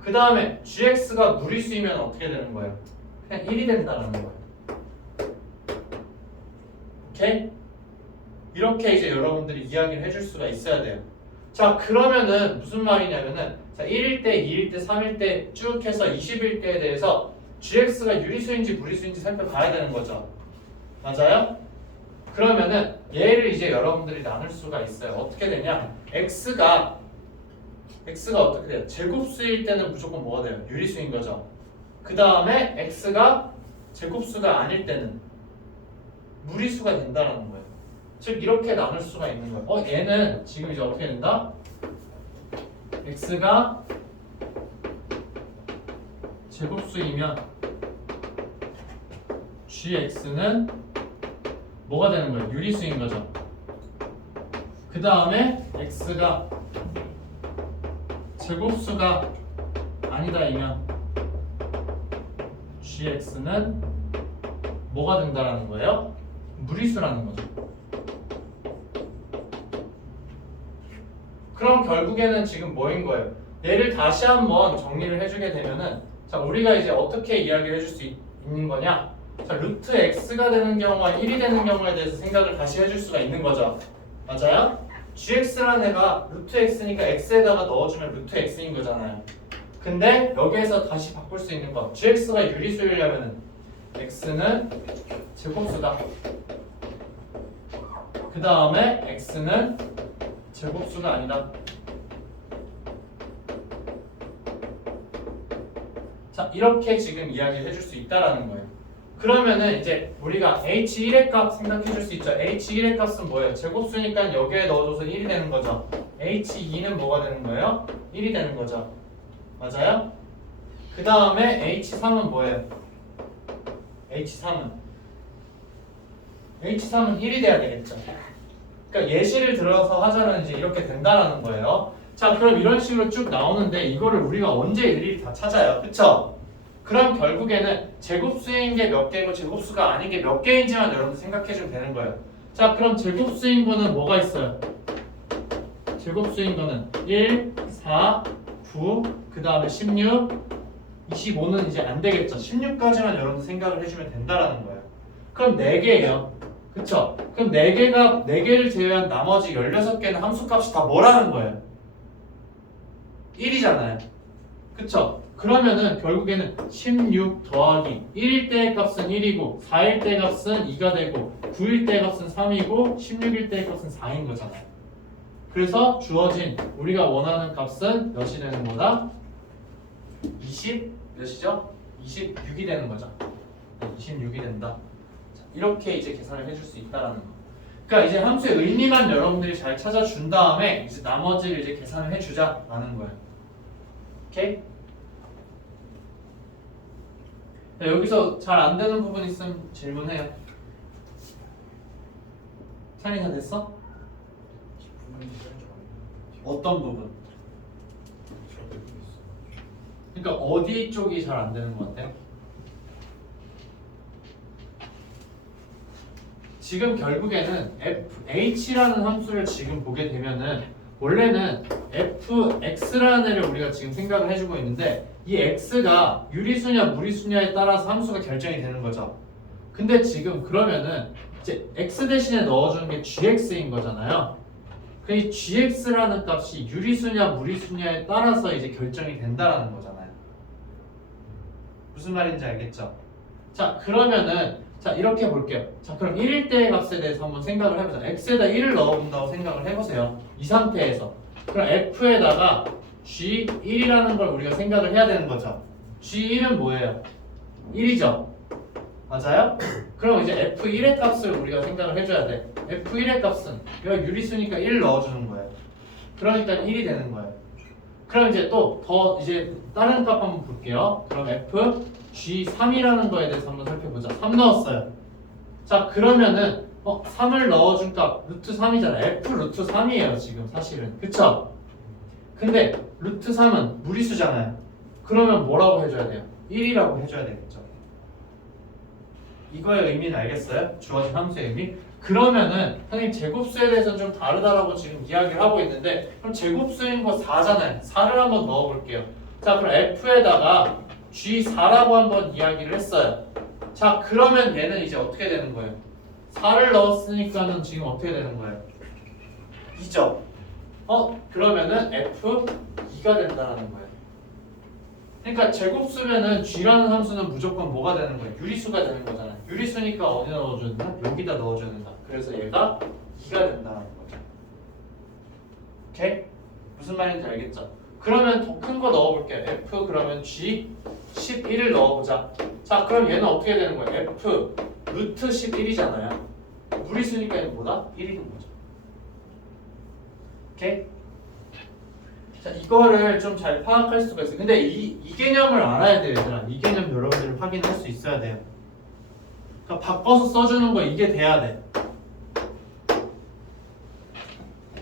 그 다음에 gx가 무리수이면 어떻게 되는 거예요? 그냥 1이 된다는 거예요. 오케이? 이렇게 이제 여러분들이 이야기를 해줄 수가 있어야 돼요. 자 그러면은 무슨 말이냐면은 자 1일 때, 2일 때, 3일 때 쭉 해서 20일 때에 대해서 gx가 유리수인지 무리수인지 살펴봐야 되는 거죠. 맞아요? 그러면은 얘를 이제 여러분들이 나눌 수가 있어요. 어떻게 되냐? x가 어떻게 돼요? 제곱수일 때는 무조건 뭐가 돼요? 유리수인 거죠. 그 다음에 x가 제곱수가 아닐 때는 무리수가 된다는 거예요. 즉 이렇게 나눌 수가 있는 거예요. 얘는 지금 이제 어떻게 된다? x가 제곱수이면 gx는 뭐가 되는 거예요? 유리수인 거죠. 그 다음에 x가 제곱수가 아니다이면 gx는 뭐가 된다라는 거예요? 무리수라는 거죠. 그럼 결국에는 지금 뭐인 거예요? 얘를 다시 한번 정리를 해주게 되면은 자 우리가 이제 어떻게 이야기를 해줄 수 있는 거냐? 자 루트 x가 되는 경우와 1이 되는 경우에 대해서 생각을 다시 해줄 수가 있는 거죠. 맞아요? gx라는 애가 루트 x니까 x에다가 넣어주면 루트 x인 거잖아요. 근데 여기에서 다시 바꿀 수 있는 거 gx가 유리수이려면은 x는 제곱수다. 그 다음에 x는 제곱수가 아니다. 자 이렇게 지금 이야기를 해줄 수 있다라는 거예요. 그러면은 이제 우리가 h1의 값 생각해 줄 수 있죠. h1의 값은 뭐예요? 제곱수니까 여기에 넣어줘서 1이 되는 거죠. h2는 뭐가 되는 거예요? 1이 되는 거죠. 맞아요? 그 다음에 h3은 뭐예요? h3은 1이 돼야 되겠죠. 그러니까 예시를 들어서 하자면 이제 이렇게 된다라는 거예요. 자 그럼 이런 식으로 쭉 나오는데 이거를 우리가 언제 일일이 다 찾아요. 그쵸? 그럼 결국에는 제곱수인 게 몇 개고 제곱수가 아닌 게 몇 개인지만 여러분 생각해주면 되는 거예요. 자 그럼 제곱수인 거는 뭐가 있어요? 제곱수인 거는 1, 4, 9, 그 다음에 16, 25는 이제 안 되겠죠. 16까지만 여러분 생각을 해주면 된다라는 거예요. 그럼 4개예요. 그쵸? 그럼 4개를 제외한 나머지 16개는 함수값이 다 뭐라는 거예요? 1이잖아요. 그쵸? 그러면은 결국에는 16 더하기 1일 때의 값은 1이고 4일 때 값은 2가 되고 9일 때 값은 3이고 16일 때의 값은 4인 거잖아요. 그래서 주어진 우리가 원하는 값은 몇이 되는 거다? 20 몇이죠? 26이 되는 거죠. 26이 된다. 자, 이렇게 이제 계산을 해줄 수 있다라는 거. 그러니까 이제 함수의 의미만 여러분들이 잘 찾아준 다음에 이제 나머지를 이제 계산을 해주자라는 거예요. 오케이? 네, 여기서 잘 안 되는 부분 있으면 질문해요. 찬이 다 됐어? 어떤 부분? 그러니까 어디 쪽이 잘 안 되는 것 같아요? 지금 결국에는 h라는 함수를 지금 보게 되면은 원래는 fx라는 애를 우리가 지금 생각을 해주고 있는데 이 x가 유리수냐 무리수냐에 따라서 함수가 결정이 되는 거죠. 근데 지금 그러면은 이제 x 대신에 넣어주는 게 gx인 거잖아요. 그 이 gx라는 값이 유리수냐 무리수냐에 따라서 이제 결정이 된다라는 거잖아요. 무슨 말인지 알겠죠? 자 그러면은 자 이렇게 볼게요. 자 그럼 1일 때의 값에 대해서 한번 생각을 해보자. x에다 1을 넣어본다고 생각을 해보세요. 이 상태에서 그럼 f에다가 g1이라는 걸 우리가 생각을 해야 되는 거죠. G1은 뭐예요? 1이죠. 맞아요? 그럼 이제 F1의 값을 우리가 생각을 해줘야 돼. F1의 값은 여기 유리수니까 1 넣어주는 거예요. 그러니까 1이 되는 거예요. 그럼 이제 또 더 이제 다른 값 한번 볼게요. 그럼 F G3이라는 거에 대해서 한번 살펴보자. 3 넣었어요. 자 그러면은 3을 넣어준 값 루트 3이잖아. F 루트 3이에요 지금 사실은. 그쵸? 근데 루트 3은 무리수잖아요. 그러면 뭐라고 해줘야 돼요? 1이라고 해줘야 되겠죠. 이거의 의미는 알겠어요? 주어진 함수의 의미? 그러면은 선생님 제곱수에 대해서는 좀 다르다라고 지금 이야기를 하고 있는데 그럼 제곱수인 거 4잖아요. 4를 한번 넣어볼게요. 자 그럼 F에다가 G4라고 한번 이야기를 했어요. 자 그러면 얘는 이제 어떻게 되는 거예요? 4를 넣었으니까는 지금 어떻게 되는 거예요? 2죠. 그러면은 F2가 된다는 거예요. 그러니까 제곱수면은 G라는 함수는 무조건 뭐가 되는 거예요? 유리수가 되는 거잖아요. 유리수니까 어디 넣어줘야 된다? 여기다 넣어줘야 된다. 그래서 얘가 2가 된다는 거죠. 오케이? 무슨 말인지 알겠죠? 그러면 더 큰 거 넣어볼게요. F 그러면 G 11을 넣어보자. 자 그럼 얘는 어떻게 되는 거예요? F 루트 11이잖아요. 무리수니까 얘는 뭐다? 1이 된 거죠. 오케이? 자 이거를 좀 잘 파악할 수가 있어요. 근데 이 개념을 알아야 돼요 얘들아. 이 개념 여러분들이 확인할 수 있어야 돼요. 그러니까 바꿔서 써주는 거 이게 돼야 돼.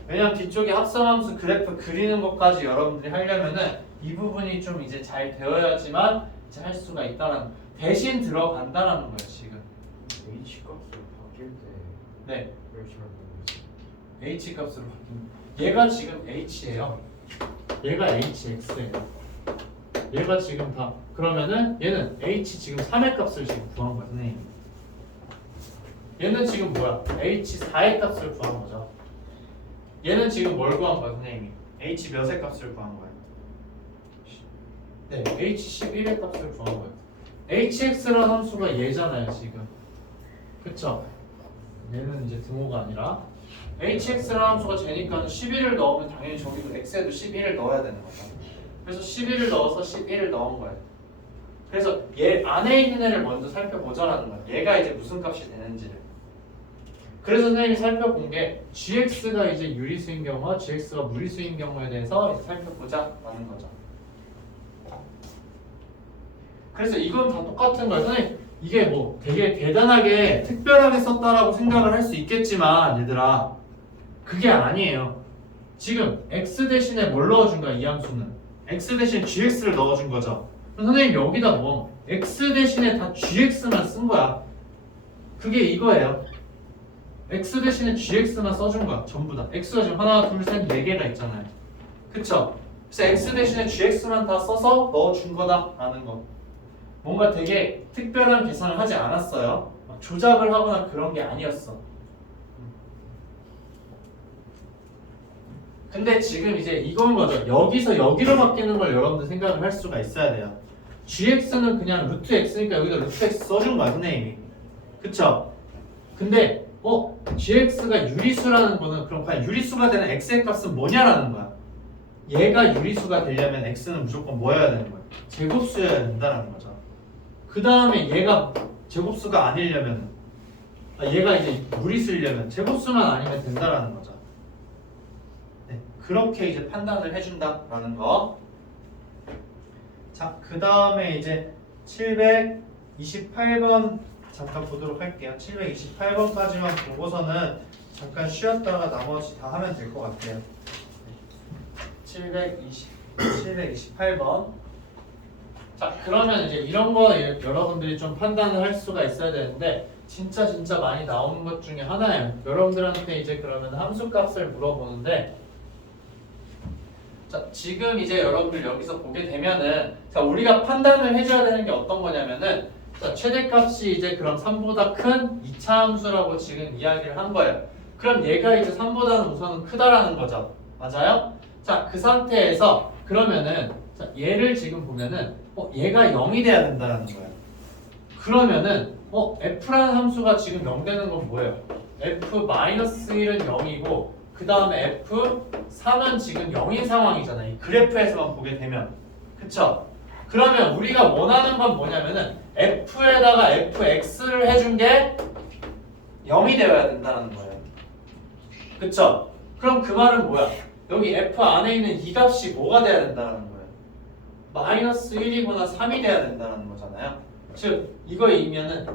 왜냐면 뒤쪽에 합성함수 그래프 그리는 것까지 여러분들이 하려면은 이 부분이 좀 이제 잘 되어야지만 이제 할 수가 있다는 대신 들어간다라는 거예요 지금. H 값을 바뀔 때 네. 이렇게 하는 거지. H 값으로 바뀐. 얘가 지금 H예요. 얘가 HX예요. 얘가 지금 다 그러면은 얘는 H 지금 3의 값을 지금 구한 거야 선생님. 얘는 지금 뭐야? H4의 값을 구한 거죠. 얘는 지금 뭘 구한 거야 선생님이? H 몇의 값을 구한 거야? 네, H11의 값을 구한 거예요. HX라는 함수가 얘잖아요 지금. 그쵸? 얘는 이제 등호가 아니라 HX라는 함수가 쟤니까 11을 넣으면 당연히 저기도 X에도 11을 넣어야 되는 거죠. 그래서 11을 넣어서 11을 넣은 거예요. 그래서 얘 안에 있는 애를 먼저 살펴보자라는 거예요. 얘가 이제 무슨 값이 되는지를. 그래서 선생님이 살펴본 게 GX가 이제 유리수인 경우와 GX가 무리수인 경우에 대해서 이제 살펴보자라는 거죠. 그래서 이건 다 똑같은 거예요. 선생님 이게 뭐 되게 대단하게 특별하게 썼다라고 생각을 할 수 있겠지만 얘들아 그게 아니에요. 지금 X 대신에 뭘 넣어준 거야 이 함수는? X 대신 GX를 넣어준 거죠. 그럼 선생님 여기다 뭐 X 대신에 다 GX만 쓴 거야. 그게 이거예요. X 대신에 GX만 써준 거야 전부 다. X가 지금 하나 둘 셋 네 개가 있잖아요. 그쵸? 그래서 X 대신에 GX만 다 써서 넣어준 거다라는 거. 뭔가 되게 특별한 계산을 하지 않았어요. 막 조작을 하거나 그런 게 아니었어. 근데 지금 이제 이건 거죠. 여기서 여기로 바뀌는 걸 여러분들 생각을 할 수가 있어야 돼요. GX는 그냥 루트 X니까 여기다 루트 X 써준 거야 선생님이. 그쵸? 근데 GX가 유리수라는 거는 그럼 과연 유리수가 되는 X의 값은 뭐냐라는 거야. 얘가 유리수가 되려면 X는 무조건 뭐여야 되는 거야? 제곱수여야 된다는 거죠. 그 다음에 얘가 제곱수가 아니려면 얘가 이제 무리수이려면 제곱수만 아니면 된다라는 거죠. 네, 그렇게 이제 판단을 해준다라는 거. 자, 그 다음에 이제 728번 잠깐 보도록 할게요. 728번까지만 보고서는 잠깐 쉬었다가 나머지 다 하면 될 것 같아요. 728번. 자 그러면 이제 이런 거 여러분들이 좀 판단을 할 수가 있어야 되는데 진짜 많이 나오는 것 중에 하나예요. 여러분들한테 이제 그러면 함수값을 물어보는데 자 지금 이제 여러분들 여기서 보게 되면은 자 우리가 판단을 해줘야 되는 게 어떤 거냐면은 자 최대값이 이제 그럼 3보다 큰 2차 함수라고 지금 이야기를 한 거예요. 그럼 얘가 이제 3보다는 우선은 크다라는 거죠. 맞아요? 자 그 상태에서 그러면은 자, 얘를 지금 보면은 얘가 0이 돼야 된다는 거예요. 그러면은 f라는 함수가 지금 0 되는 건 뭐예요? f-1은 0이고 그 다음에 f3은 지금 0인 상황이잖아요. 이 그래프에서만 보게 되면 그쵸? 그러면 우리가 원하는 건 뭐냐면은 f에다가 fx를 해준 게 0이 되어야 된다는 거예요. 그쵸? 그럼 그 말은 뭐야? 여기 f 안에 있는 이 값이 뭐가 돼야 된다는 거예요? 마이너스 1이거나 3이 돼야 된다는 거잖아요. 즉 이거의 의미는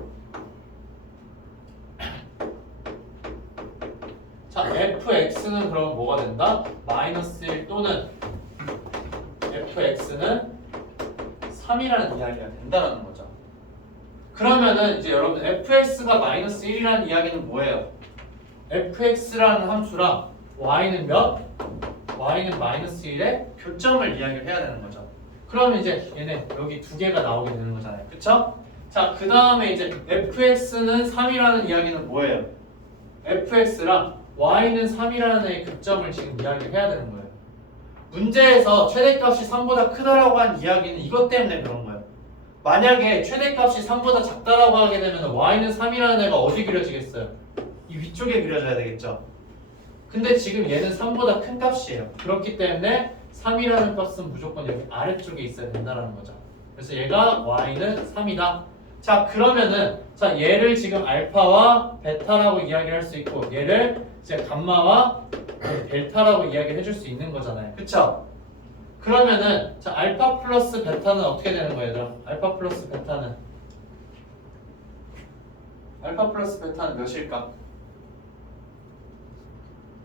자 fx는 그럼 뭐가 된다? 마이너스 1 또는 fx는 3이라는 이야기가 된다는 거죠. 그러면은 이제 여러분 fx가 마이너스 1이라는 이야기는 뭐예요? fx라는 함수랑 y는 몇? y는 마이너스 1의 교점을 이야기를 해야 되는 거죠. 그러면 이제 얘네 여기 두 개가 나오게 되는 거잖아요. 그쵸? 자, 그 다음에 이제 fx는 3이라는 이야기는 뭐예요? fx랑 y는 3이라는 애의 교점을 지금 이야기를 해야 되는 거예요. 문제에서 최대값이 3보다 크다라고 한 이야기는 이것 때문에 그런 거예요. 만약에 최대값이 3보다 작다라고 하게 되면 y는 3이라는 애가 어디 그려지겠어요? 이 위쪽에 그려져야 되겠죠. 근데 지금 얘는 3보다 큰 값이에요. 그렇기 때문에 3이라는 값은 무조건 여기 아래쪽에 있어야 된다는 거죠. 그래서 얘가 y는 3이다. 자, 그러면은 자 얘를 지금 알파와 베타라고 이야기를 할 수 있고 얘를 이제 감마와 델타라고 이야기를 해줄 수 있는 거잖아요. 그쵸? 그러면은 자 알파 플러스 베타는 어떻게 되는 거예요, 얘들아? 알파 플러스 베타는 몇일까?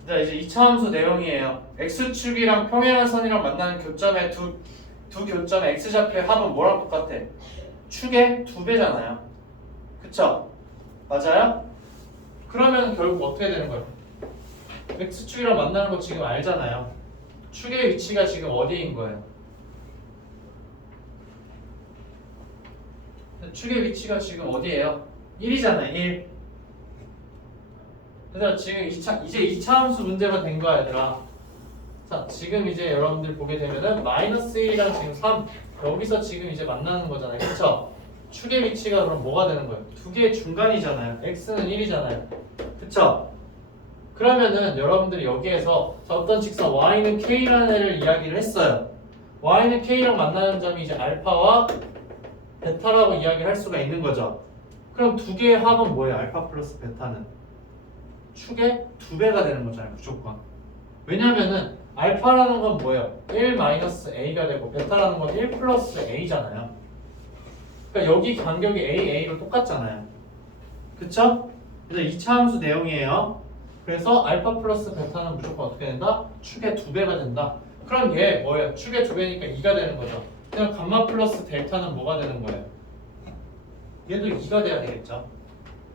자, 이제 2차 함수 내용이에요. x축이랑 평행한 선이랑 만나는 교점의 두 교점의 x좌표의 합은 뭐랑 똑같아? 축의 2배잖아요. 그쵸? 맞아요? 그러면 결국 어떻게 되는 거예요? x축이랑 만나는 거 지금 알잖아요. 축의 위치가 지금 어디인 거예요? 축의 위치가 지금 어디예요? 1이잖아요. 1. 얘들아 지금 이제 2차 함수 문제가 된 거야, 얘들아. 자, 지금 이제 여러분들 보게 되면은 마이너스 1이랑 지금 3 여기서 지금 이제 만나는 거잖아요. 그쵸? 축의 위치가 그럼 뭐가 되는 거예요? 두 개의 중간이잖아요. x는 1이잖아요. 그쵸? 그러면은 여러분들이 여기에서 자, 어떤 직선 y는 k라는 애를 이야기를 했어요. y는 k랑 만나는 점이 이제 알파와 베타라고 이야기를 할 수가 있는 거죠. 그럼 두 개의 합은 뭐예요? 알파 플러스 베타는 축의 2배가 되는 거잖아요. 무조건. 왜냐면은 알파라는 건 뭐예요? 1 마이너스 a가 되고 베타라는 건 1 플러스 a잖아요. 그러니까 여기 간격이 a로 똑같잖아요. 그쵸? 그래서 2차 함수 내용이에요. 그래서 알파 플러스 베타는 무조건 어떻게 된다? 축의 2배가 된다. 그럼 얘 뭐예요? 축의 2배니까 2가 되는 거죠. 그냥 감마 플러스 델타는 뭐가 되는 거예요? 얘도 2가 돼야 되겠죠.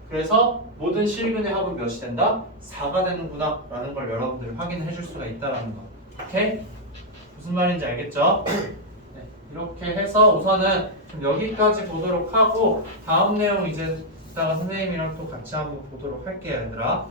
그래서 모든 실근의 합은 몇이 된다? 4가 되는구나 라는 걸 여러분들이 확인해 줄 수가 있다는 거. 오케이? 무슨 말인지 알겠죠? 네, 이렇게 해서 우선은 좀 여기까지 보도록 하고 다음 내용 이제 이따가 선생님이랑 또 같이 한번 보도록 할게요, 얘들아.